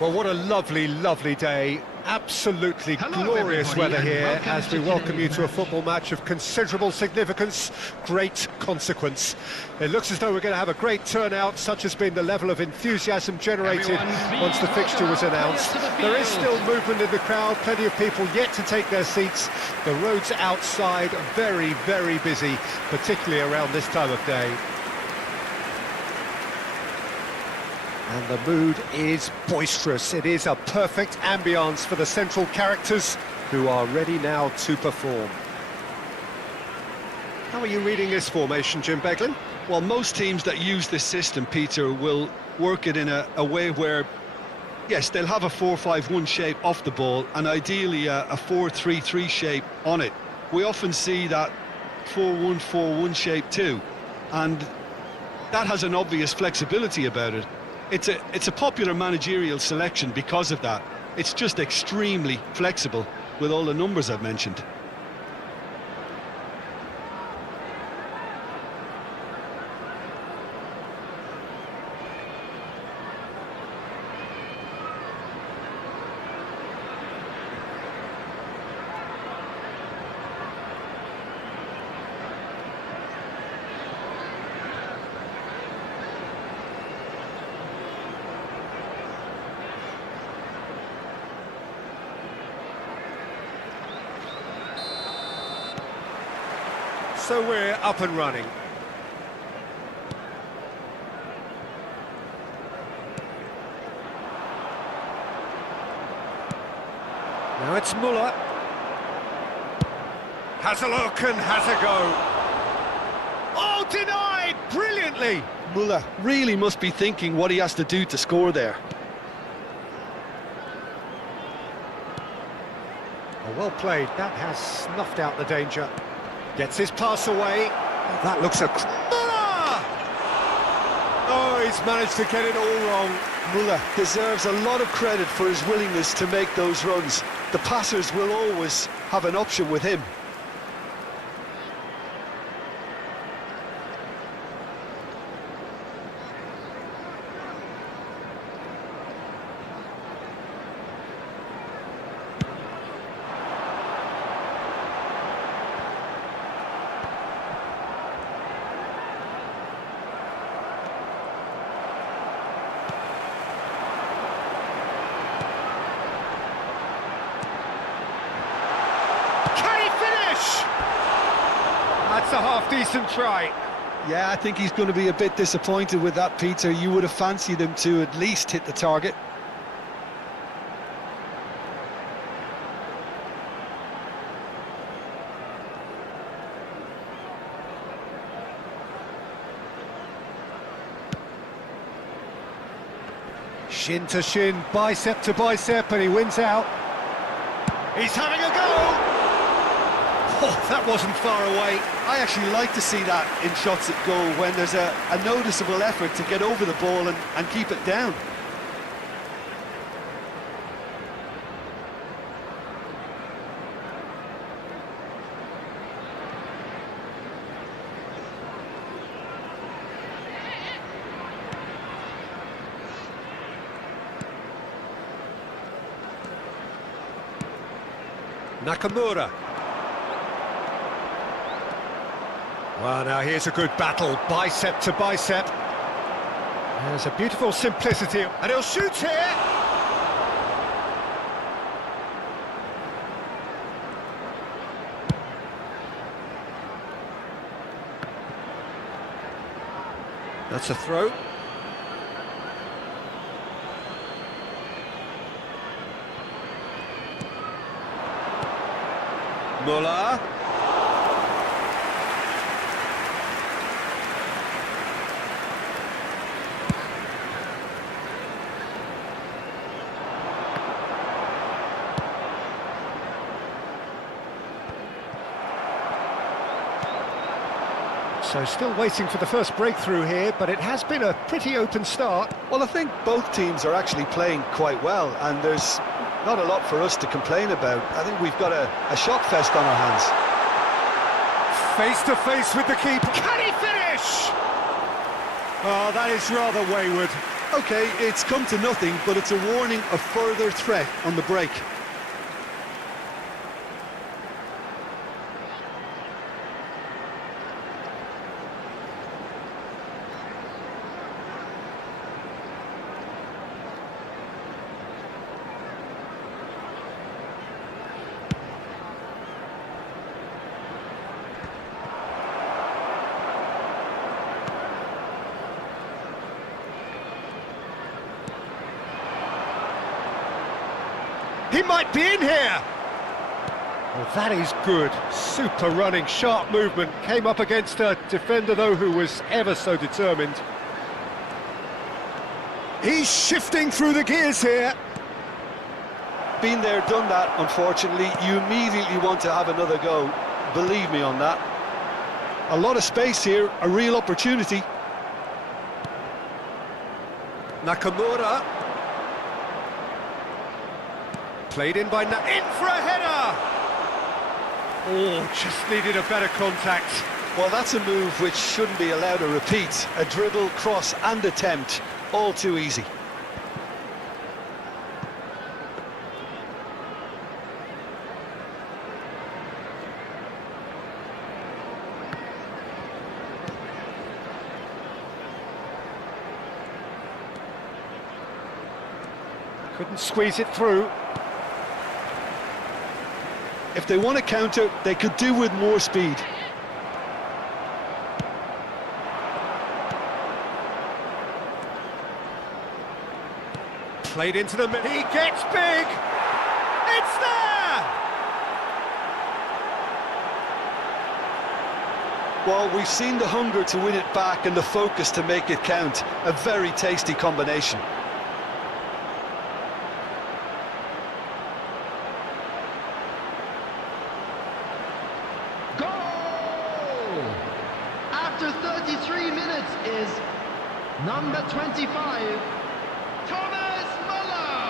Well, what a lovely, lovely day. Absolutely Hello, glorious everybody, weather and here welcome as we to welcome you today's to a match. football match of considerable significance, great consequence. It looks as though we're going to have a great turnout, such has been the level of enthusiasm generated Everyone once the please fixture was welcome our announced. players to the There is field. still movement in the crowd, plenty of people yet to take their seats. The roads outside very, very busy, particularly around this time of day. And the mood is boisterous. It is a perfect ambience for the central characters who are ready now to perform. How are you reading this formation, Jim Beglin? Well, most teams that use this system, Peter, will work it in a way where, yes, they'll have a 4-5-1 shape off the ball and ideally a 4-3-3 shape on it. We often see that 4-1-4-1 shape too, and that has an obvious flexibility about it. It's a popular managerial selection because of that. It's just extremely flexible with all the numbers I've mentioned. So we're up and running. Now it's Muller. Has a look and has a go. Oh, denied! Brilliantly! Muller really must be thinking what he has to do to score there. Oh, well played. That has snuffed out the danger. Gets his pass away. Oh, that looks a... Muller! Oh, he's managed to get it all wrong. Muller deserves a lot of credit for his willingness to make those runs. The passers will always have an option with him. that's a half-decent try. Yeah, I think he's going to be a bit disappointed with that, Peter. You would have fancied him to at least hit the target. Shin to shin, bicep to bicep, and he wins out. He's having a go! Oh, that wasn't far away. I actually like to see that in shots at goal when there's a noticeable effort to get over the ball and keep it down. Nakamura. Well, now here's a good battle, bicep to bicep. There's a beautiful simplicity, and he'll shoot here! That's a throw. Muller. So still waiting for the first breakthrough here, but it has been a pretty open start. Well, I think both teams are actually playing quite well, and there's not a lot for us to complain about. I think we've got a shot fest on our hands. Face to face with the keeper. Can he finish? Oh, that is rather wayward. OK, it's come to nothing, but it's a warning of further threat on the break. He might be in here! Well, that is good. Super running, sharp movement. Came up against a defender, though, who was ever so determined. He's shifting through the gears here. Been there, done that, unfortunately. You immediately want to have another go. Believe me on that. A lot of space here, a real opportunity. Nakamura. Played in by in for a header! Oh, just needed a better contact. Well, that's a move which shouldn't be allowed to repeat. A dribble, cross and attempt, all too easy. Couldn't squeeze it through. If they want to counter, they could do with more speed. Played into the middle. He gets big! It's there! Well, we've seen the hunger to win it back and the focus to make it count. A very tasty combination. After 33 minutes is number 25, Thomas Muller!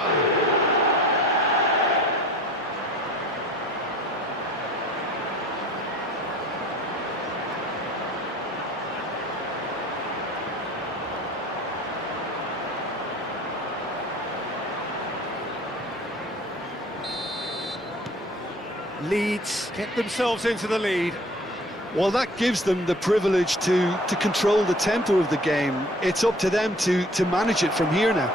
Leeds get themselves into the lead. Well, that gives them the privilege to control the tempo of the game. It's up to them to manage it from here now.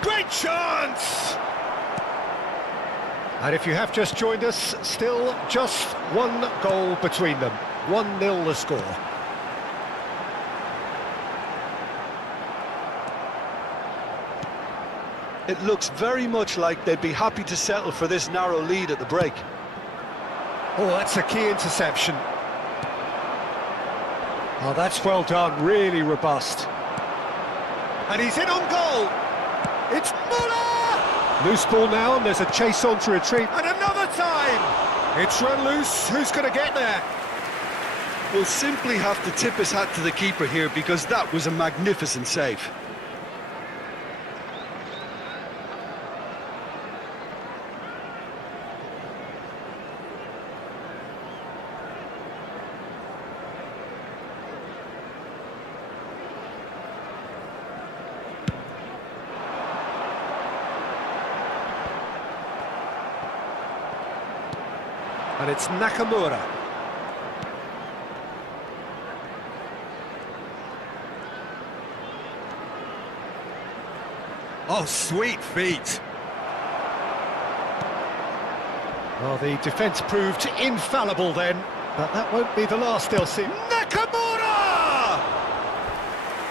Great chance! And if you have just joined us, still just one goal between them. 1-0 the score. It looks very much like they'd be happy to settle for this narrow lead at the break. Oh, that's a key interception. Oh, that's well done, really robust. And he's in on goal! It's Muller! Loose ball now, and there's a chase on to retrieve. And another time! It's run loose, who's going to get there? We'll simply have to tip his hat to the keeper here, because that was a magnificent save. And it's Nakamura. Oh, sweet feet. Well, the defence proved infallible then, but that won't be the last they'll see. Nakamura!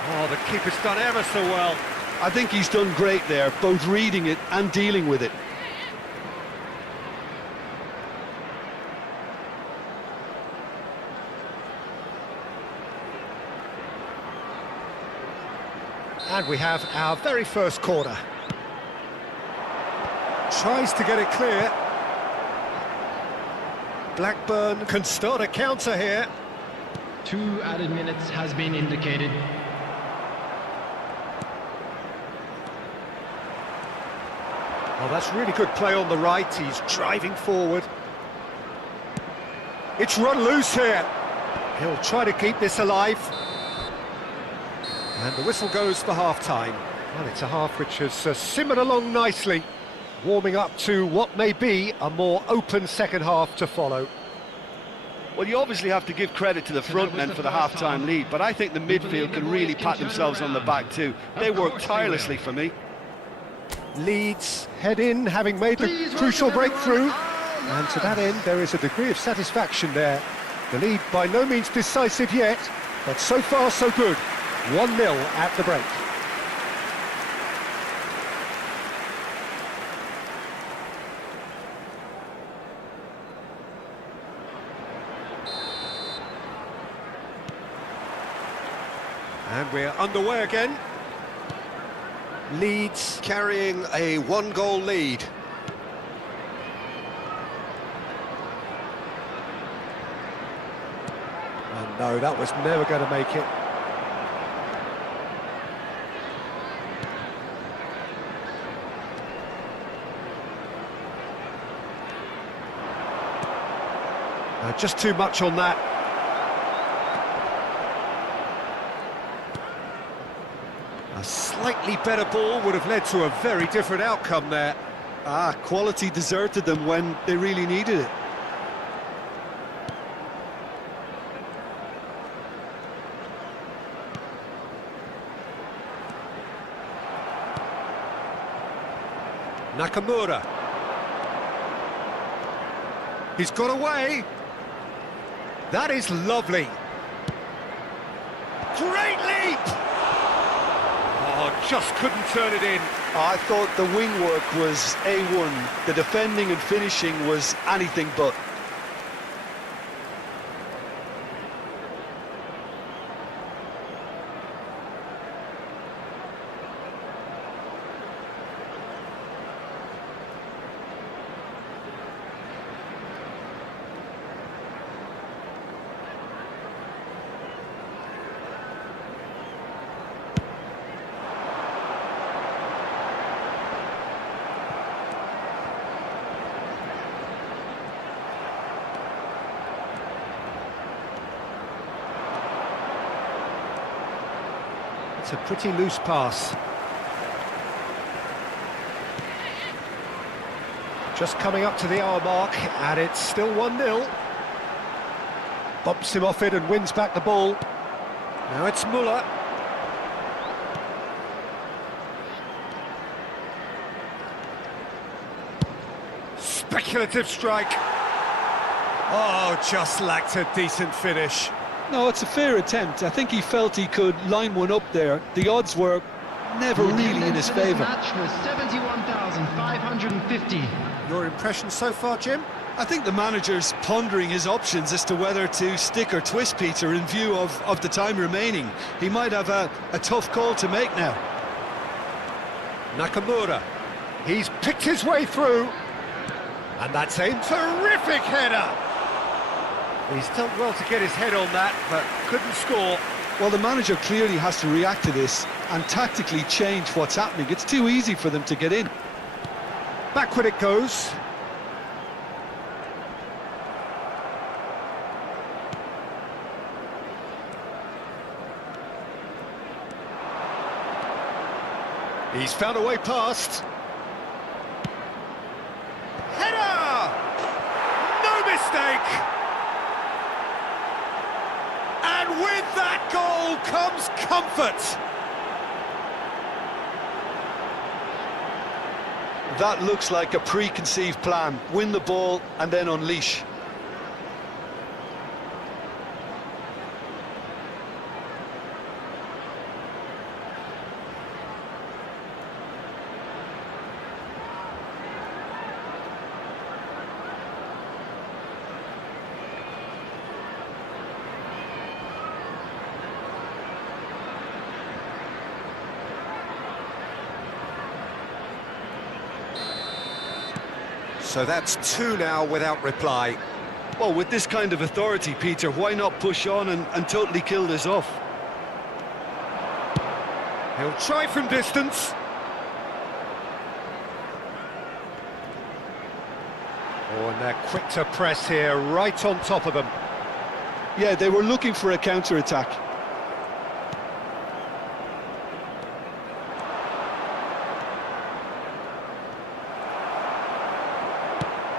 Oh, the keeper's done ever so well. I think he's done great there, both reading it and dealing with it. And we have our very first corner. Tries to get it clear. Blackburn can start a counter here. 2 added minutes has been indicated. Oh, that's really good play on the right. He's driving forward. It's run loose here. He'll try to keep this alive. And the whistle goes for half-time. Well, it's a half which has simmered along nicely, warming up to what may be a more open second half to follow. Well, you obviously have to give credit to the front men for the half-time lead, but I think the midfield can really pat themselves on the back too. They work tirelessly for me. Leeds head in, having made the crucial breakthrough. And to that end, there is a degree of satisfaction there. The lead by no means decisive yet, but so far so good. 1-0 at the break. And we're underway again. Leeds carrying a 1-goal lead. And no, that was never going to make it. Just too much on that. A slightly better ball would have led to a very different outcome there. Quality deserted them when they really needed it. Nakamura. He's got away. That is lovely. Great leap! Oh, just couldn't turn it in. I thought the wing work was A1. The defending and finishing was anything but. It's a pretty loose pass. Just coming up to the hour mark, and it's still 1-0. Bumps him off it and wins back the ball. Now it's Muller. speculative strike. Oh, just lacked a decent finish. No, it's a fair attempt. I think he felt he could line one up there. The odds were never really in his favour. Match was 71,550. Your impression so far, Jim? I think the manager's pondering his options as to whether to stick or twist Peter in view of the time remaining. He might have a tough call to make now. Nakamura, he's picked his way through, and that's a terrific header. He's done well to get his head on that, but couldn't score. Well, the manager clearly has to react to this and tactically change what's happening. It's too easy for them to get in. Backward it goes. He's found a way past. Header! No mistake! And with that goal comes comfort. That looks like a preconceived plan. Win the ball and then unleash. So that's two now without reply. Well, with this kind of authority, Peter, why not push on and totally kill this off? He'll try from distance. Oh, and they're quick to press here, right on top of them. Yeah, they were looking for a counter-attack.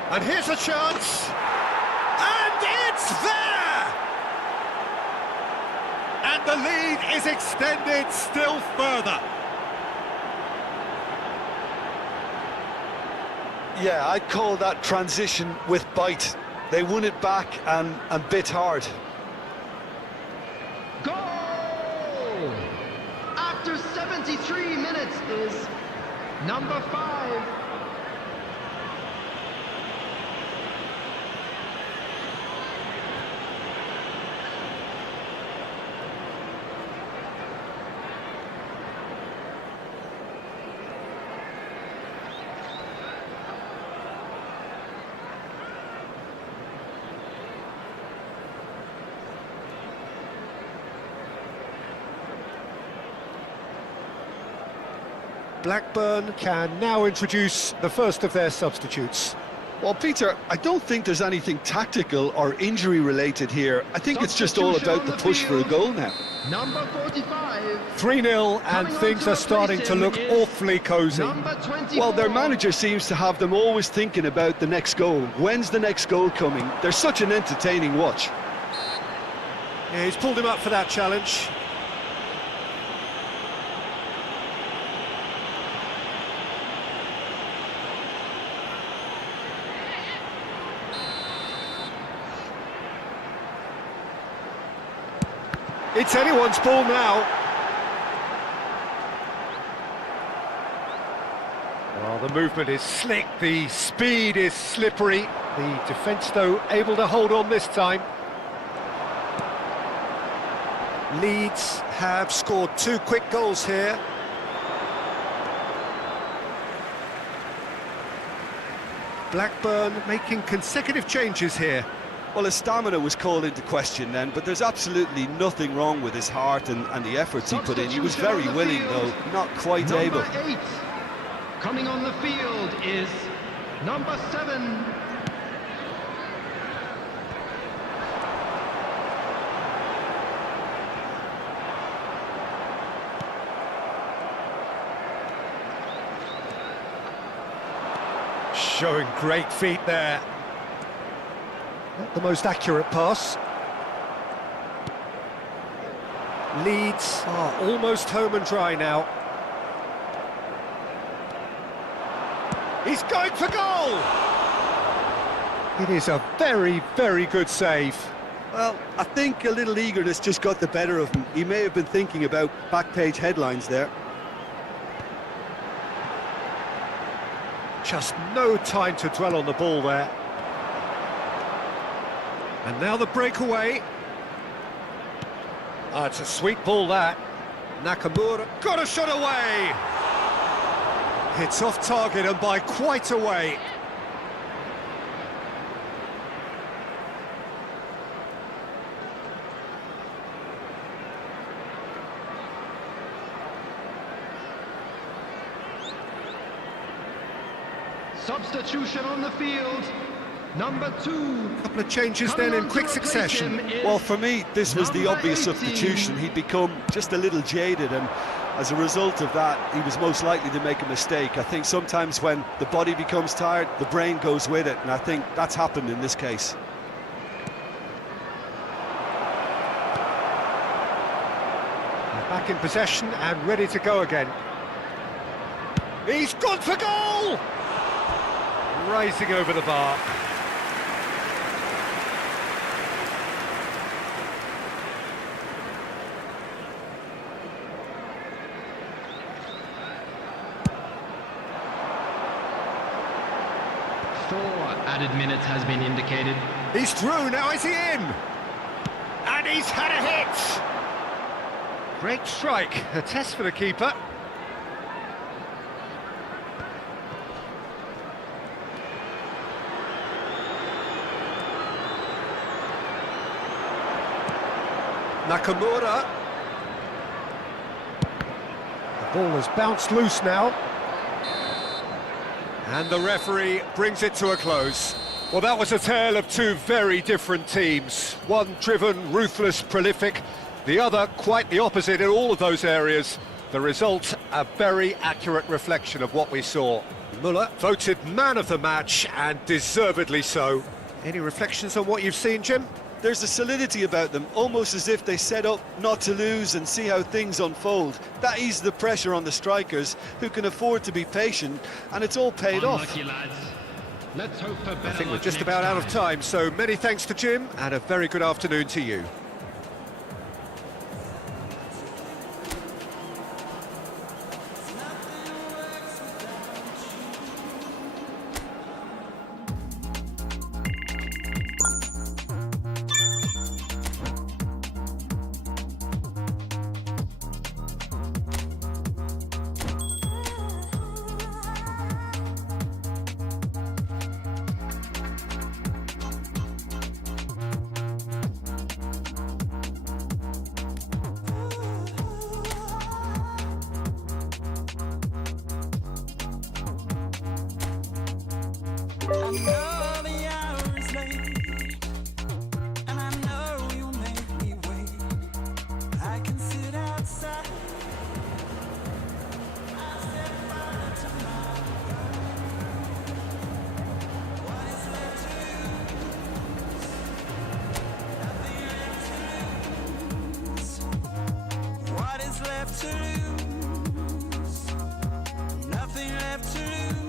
And here's a chance, and it's there! And the lead is extended still further. Yeah, I'd call that transition with bite. They won it back and bit hard. Goal! After 73 minutes is number 5. Blackburn can now introduce the first of their substitutes. Well, Peter, I don't think there's anything tactical or injury-related here. I think it's just all about the push for a goal now. Number 45. 3-0, and things are starting to look awfully cosy. Number 24. Well, their manager seems to have them always thinking about the next goal. When's the next goal coming? They're such an entertaining watch. Yeah, he's pulled him up for that challenge. It's anyone's ball now. Well, the movement is slick, the speed is slippery. The defence, though, able to hold on this time. Leeds have scored 2 quick goals here. Blackburn making consecutive changes here. Well, his stamina was called into question then, but there's absolutely nothing wrong with his heart and the efforts he put in. He was very willing, though, not quite able. Number 8. Coming on the field is number 7. Showing great feet there. Not the most accurate pass. Leeds are almost home and dry now. He's going for goal! It is a very, very good save. Well, I think a little eagerness just got the better of him. He may have been thinking about back-page headlines there. Just no time to dwell on the ball there. And now the breakaway. It's a sweet ball, that. Nakamura got a shot away. It's off target and by quite a way. Substitution on the field. Number 2. Couple of changes then in quick succession. Well, for me, this was the number obvious 18. substitution. He'd become just a little jaded, and as a result of that, he was most likely to make a mistake. I think sometimes when the body becomes tired, the brain goes with it, and I think that's happened in this case. Back in possession and ready to go again. He's gone for goal! Rising over the bar. Added minutes has been indicated. He's through, now is he in? And he's had a hit! Great strike, a test for the keeper. Nakamura. The ball has bounced loose now. And the referee brings it to a close. Well, that was a tale of two very different teams. One driven, ruthless, prolific. The other quite the opposite in all of those areas. The result, a very accurate reflection of what we saw. Müller voted man of the match, and deservedly so. Any reflections on what you've seen, Jim? There's a solidity about them, almost as if they set up not to lose and see how things unfold. That eased the pressure on the strikers, who can afford to be patient, and it's all paid off. Unlucky, lads. Let's hope for better I think we're luck just next about out of time, so many thanks to Jim, and a very good afternoon to you. I know the hour is late, and I know you'll make me wait. I can sit outside. I set fire to my world. What is left to lose? Nothing left to lose. What is left to lose? Nothing left to lose.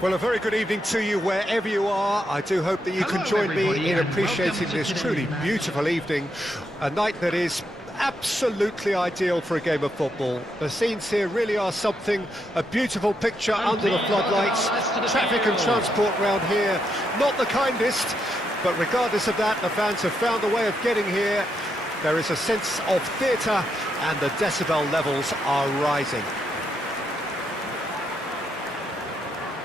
Well, a very good evening to you wherever you are. I do hope that you can Hello, join me everybody, in and appreciating welcome to this today's truly match. beautiful evening. A night that is absolutely ideal for a game of football. The scenes here really are something, a beautiful picture And under the please floodlights. welcome our lads to the Traffic and field. transport round here, not the kindest. But regardless of that, the fans have found a way of getting here. There is a sense of theatre, and the decibel levels are rising.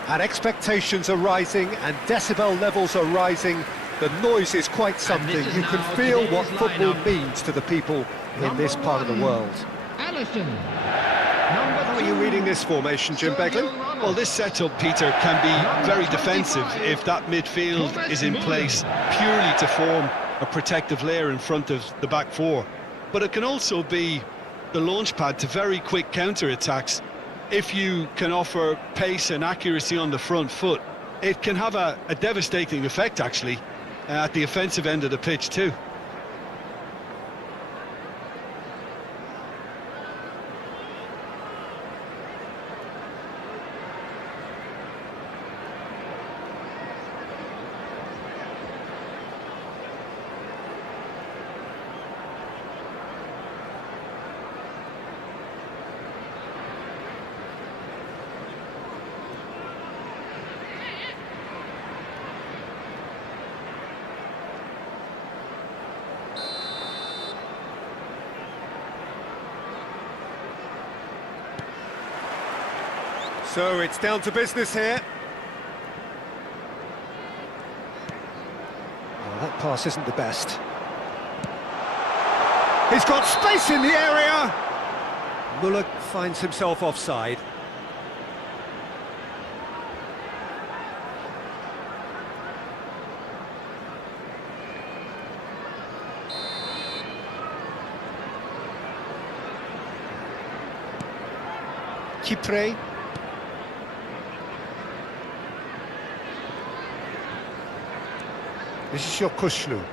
And expectations are rising, and decibel levels are rising. The noise is quite something. is You can now feel what today's football lineup. means to the people in this part of the world. Alisson. How are you reading this formation, Jim Beglin? Well, this setup, Peter, can be very defensive if that midfield is in place purely to form a protective layer in front of the back four. But it can also be the launch pad to very quick counter-attacks. If you can offer pace and accuracy on the front foot, it can have a devastating effect, actually, at the offensive end of the pitch too. So it's down to business here. Oh, that pass isn't the best. He's got space in the area! Muller finds himself offside. Kipre. This is your Kushlu.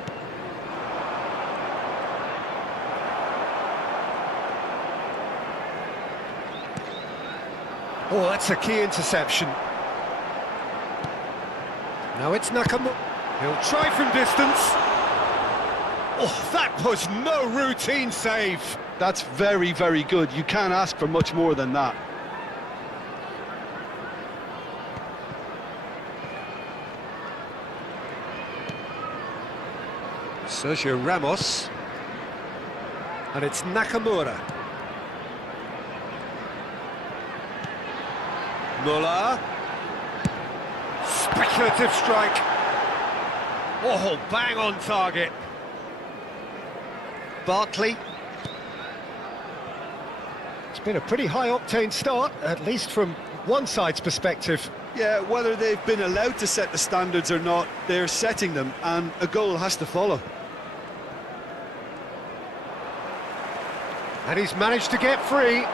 Oh, that's a key interception. Now it's Nakamura. He'll try from distance. Oh, that was no routine save. That's very, very good. You can't ask for much more than that. Sergio Ramos. And it's Nakamura. Muller. Speculative strike. Oh, bang on target. Bartley. It's been a pretty high-octane start, at least from one side's perspective. Yeah, whether they've been allowed to set the standards or not, they're setting them, and a goal has to follow. And he's managed to get free.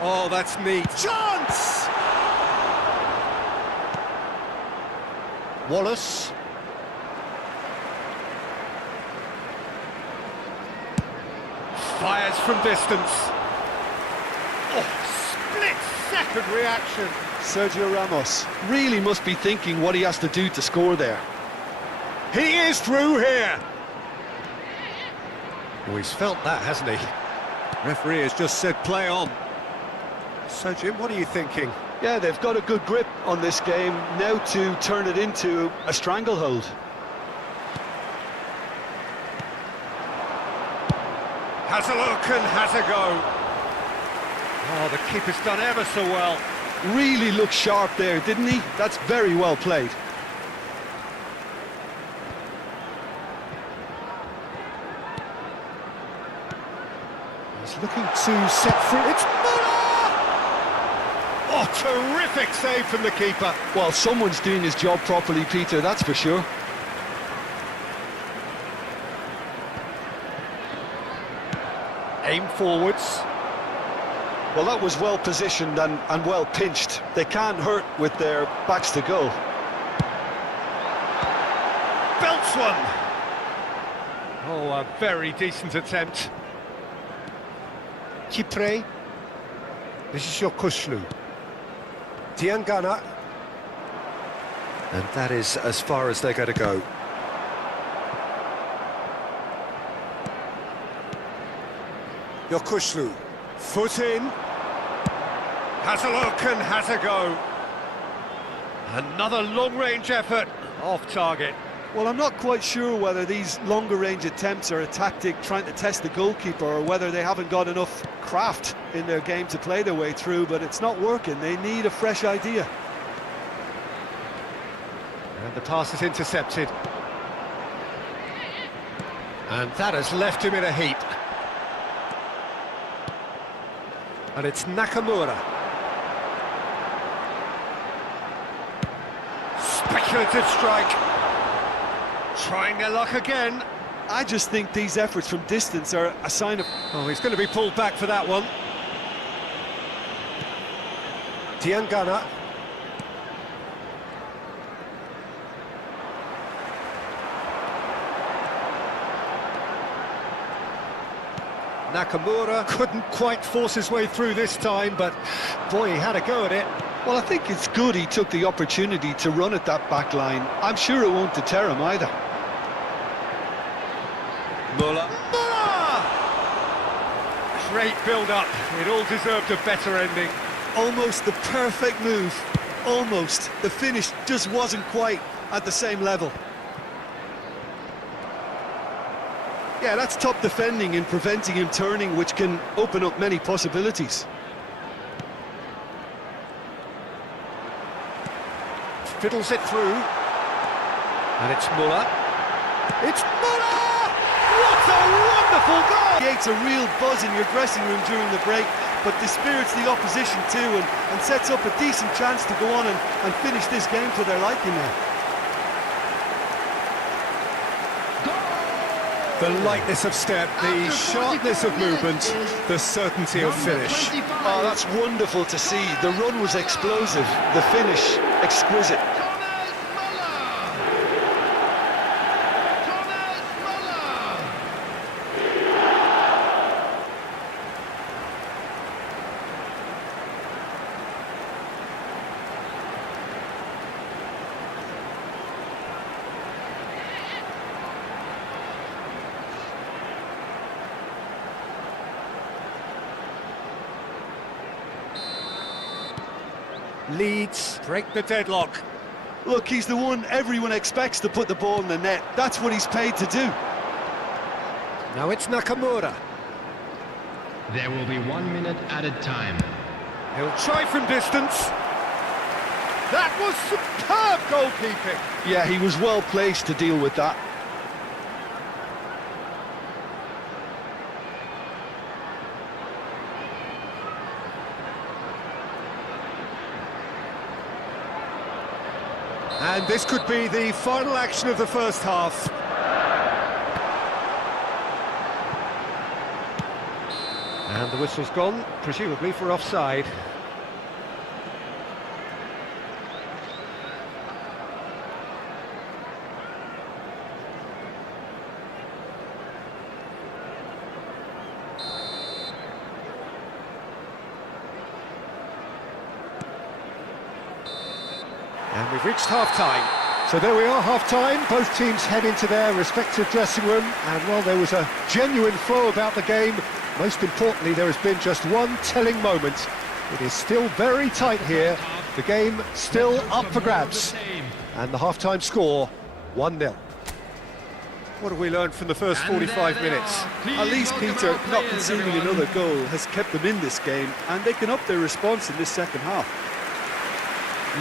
Oh, that's neat. Chance! Wallace. Fires from distance. Oh, split-second reaction. Sergio Ramos really must be thinking what he has to do to score there. He is through here. Oh, he's felt that, hasn't he? Referee has just said play on. So, Jim, what are you thinking? Yeah, they've got a good grip on this game now to turn it into a stranglehold. Has a look and has a go. Oh, the keeper's done ever so well. Really looked sharp there, didn't he? That's very well played. He's looking to set free. It's Muller! Oh, terrific save from the keeper. Well, someone's doing his job properly, Peter, that's for sure. Aim forwards. Well, that was well positioned and well pinched. They can't hurt with their backs to goal. Belts one. Oh, a very decent attempt. Kipre. This is your Kushlu. Diangana. And that is as far as they're going to go. Your Kushlu. Foot in. Has a look and has a go. Another long-range effort, off target. Well, I'm not quite sure whether these longer range attempts are a tactic trying to test the goalkeeper or whether they haven't got enough craft in their game to play their way through, but it's not working. They need a fresh idea. And the pass is intercepted. And that has left him in a heap. And it's Nakamura. Speculative strike. Trying their luck again. I just think these efforts from distance are a sign of... Oh, he's going to be pulled back for that one. Tiangana. Nakamura couldn't quite force his way through this time, but boy, he had a go at it. Well, I think it's good he took the opportunity to run at that back line. I'm sure it won't deter him either. Muller. Muller! Great build-up. It all deserved a better ending. Almost the perfect move. Almost. The finish just wasn't quite at the same level. Yeah, that's top defending and preventing him turning, which can open up many possibilities. Fiddles it through. And it's Muller. It's Muller! What a wonderful goal! Creates a real buzz in your dressing room during the break, but dispirits the opposition too and sets up a decent chance to go on and finish this game to their liking now. The lightness of step, the sharpness of movement, the certainty of finish. Oh, that's wonderful to see. The run was explosive, the finish exquisite. Thomas Muller! Thomas Muller! Leeds break the deadlock. Look, he's the one everyone expects to put the ball in the net. That's what he's paid to do. Now it's Nakamura. There will be 1 minute added time. He'll try from distance. That was superb goalkeeping. Yeah, he was well placed to deal with that. And this could be the final action of the first half. And the whistle's gone, presumably for offside. And we've reached half-time. So there we are, half-time. Both teams head into their respective dressing room. And while there was a genuine flow about the game, most importantly, there has been just one telling moment. It is still very tight here. The game still up for grabs. And the half-time score, 1-0. What have we learned from the first 45 minutes? At least, Peter, not conceding another goal has kept them in this game, and they can up their response in this second half.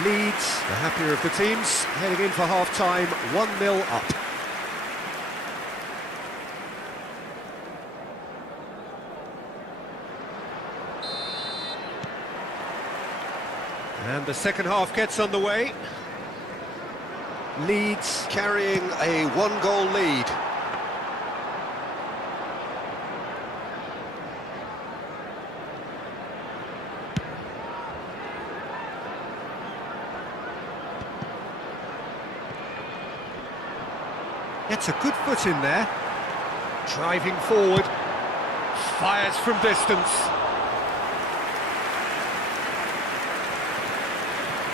Leeds, the happier of the teams, heading in for half-time, 1-0 up. And the second half gets underway. Leeds carrying a one-goal lead. Gets a good foot in there. Driving forward. Fires from distance.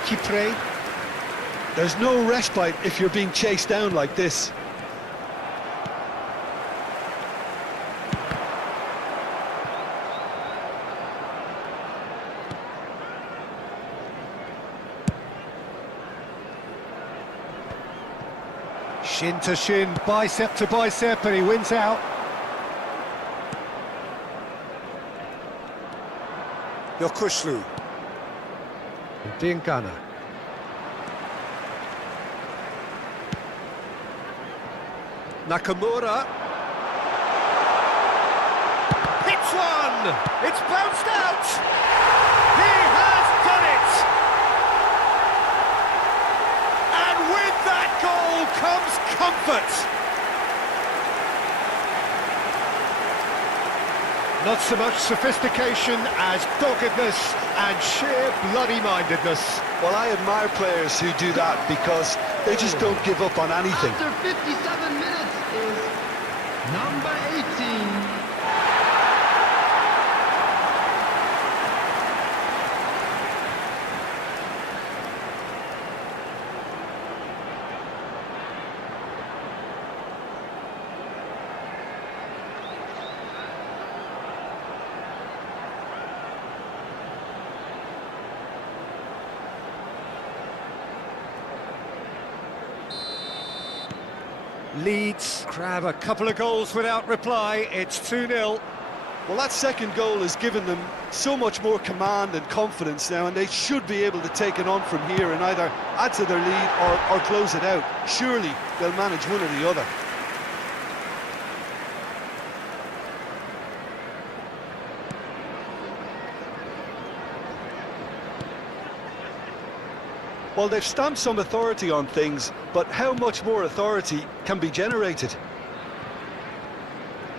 Kipre. There's no respite if you're being chased down like this. Shin to shin, bicep to bicep, and he wins out. Yokushlu. Diangana. Nakamura. Hits one! It's bounced out! He has done it! And with that goal comes comfort! Not so much sophistication as doggedness and sheer bloody-mindedness. Well, I admire players who do that because they just don't give up on anything. After 57 minutes is number 18. Leeds grab a couple of goals without reply. It's 2-0. Well, that second goal has given them so much more command and confidence now, and they should be able to take it on from here and either add to their lead or close it out. Surely they'll manage one or the other. Well, they've stamped some authority on things, but how much more authority can be generated?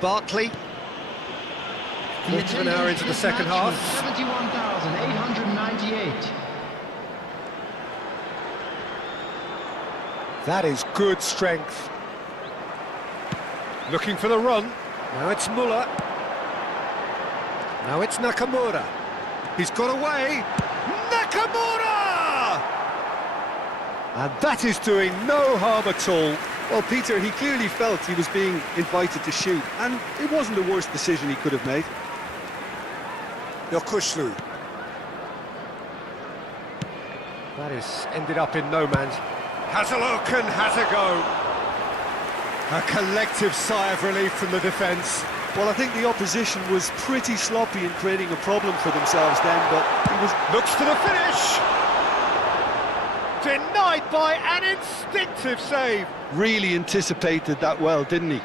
Bartley. Quarter of an hour into the second half. 71,898. That is good strength. Looking for the run. Now it's Muller. Now it's Nakamura. He's got away. Nakamura! And that is doing no harm at all. Well, Peter, he clearly felt he was being invited to shoot, and it wasn't the worst decision he could have made. Yokushlu. That is ended up in no man's. Has a look and has a go. A collective sigh of relief from the defence. Well, I think the opposition was pretty sloppy in creating a problem for themselves then, but he was... Looks for the finish! Denied by an instinctive save. Really anticipated that well, didn't he?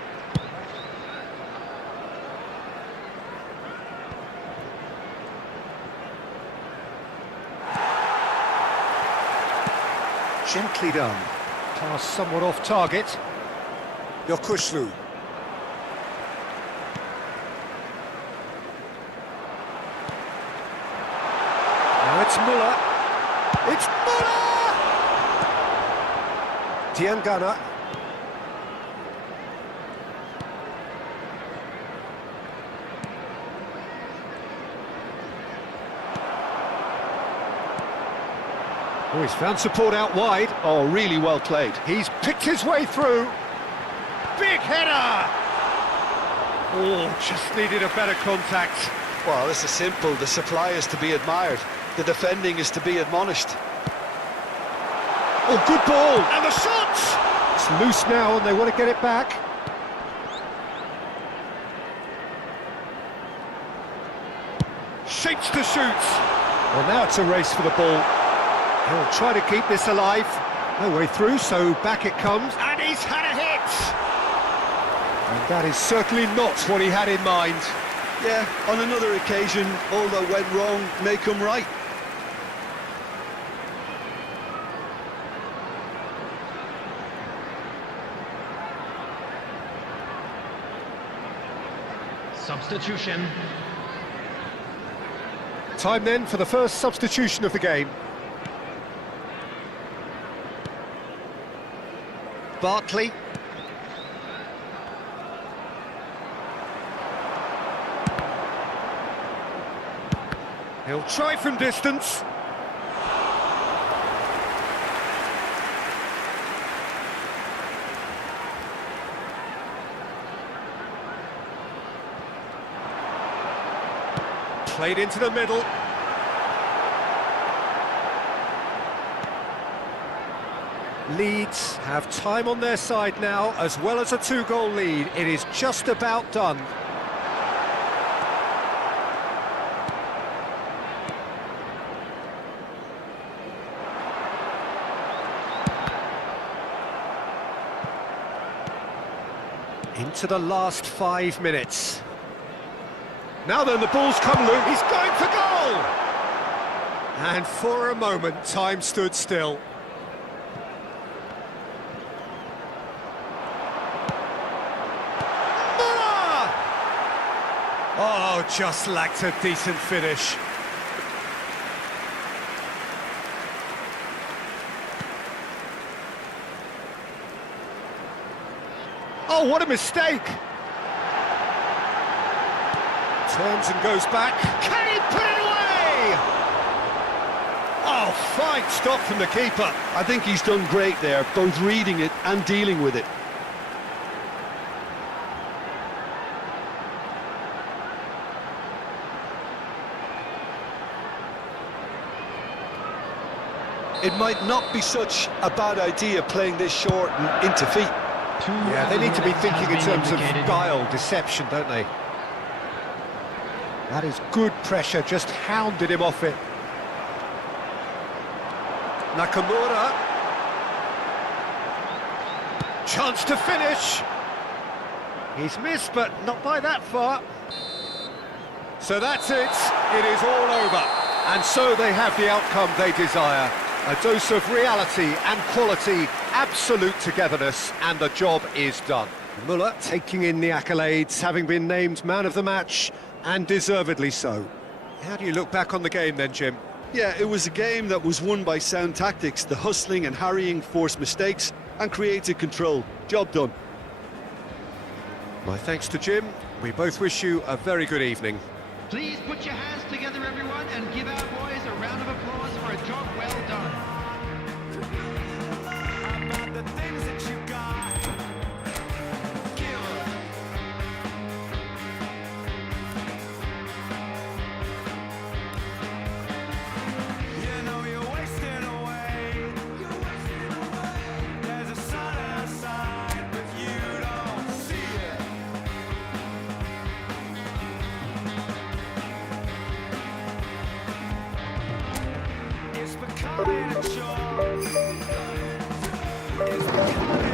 Gently done. Pass somewhat off target. Yokushlu. Now it's Muller. It's Muller! Diangana. Oh, he's found support out wide. Oh, really well played. He's picked his way through. Big header! Oh, just needed a better contact. Well, this is simple. The supply is to be admired. The defending is to be admonished. Oh, good ball! And the shot! It's loose now and they want to get it back. Shapes to shoot. Well, now it's a race for the ball. He'll try to keep this alive. No way through, so back it comes. And he's had a hit! And that is certainly not what he had in mind. Yeah, on another occasion, all that went wrong may come right. Substitution. Time then for the first substitution of the game. Bartley. He'll try from distance. Played into the middle. Leeds have time on their side now, as well as a 2-goal lead. It is just about done. Into the last 5 minutes. Now then, the ball's come loose. He's going for goal! And for a moment, time stood still. Muller! Oh, just lacked a decent finish. Oh, what a mistake! Turns and goes back. Can he put it away? Oh, fine stop from the keeper. I think he's done great there, both reading it and dealing with it. It might not be such a bad idea playing this short and into feet. Yeah, they need to be thinking in terms of guile, deception, don't they? That is good pressure, just hounded him off it. Nakamura. Chance to finish. He's missed, but not by that far. So that's it. It is all over. And so they have the outcome they desire. A dose of reality and quality, absolute togetherness, and the job is done. Muller taking in the accolades, having been named man of the match, and deservedly so. How do you look back on the game then, Jim? Yeah, it was a game that was won by sound tactics. The hustling and harrying forced mistakes and created control. Job done. My thanks to Jim. We both wish you a very good evening. Please put your hands together, everyone, and give our boys a round of applause for a job well done. About the things that you got. Killer. You know you're wasting away. There's a sun outside, but you don't see it. It's becoming a chore. It's becoming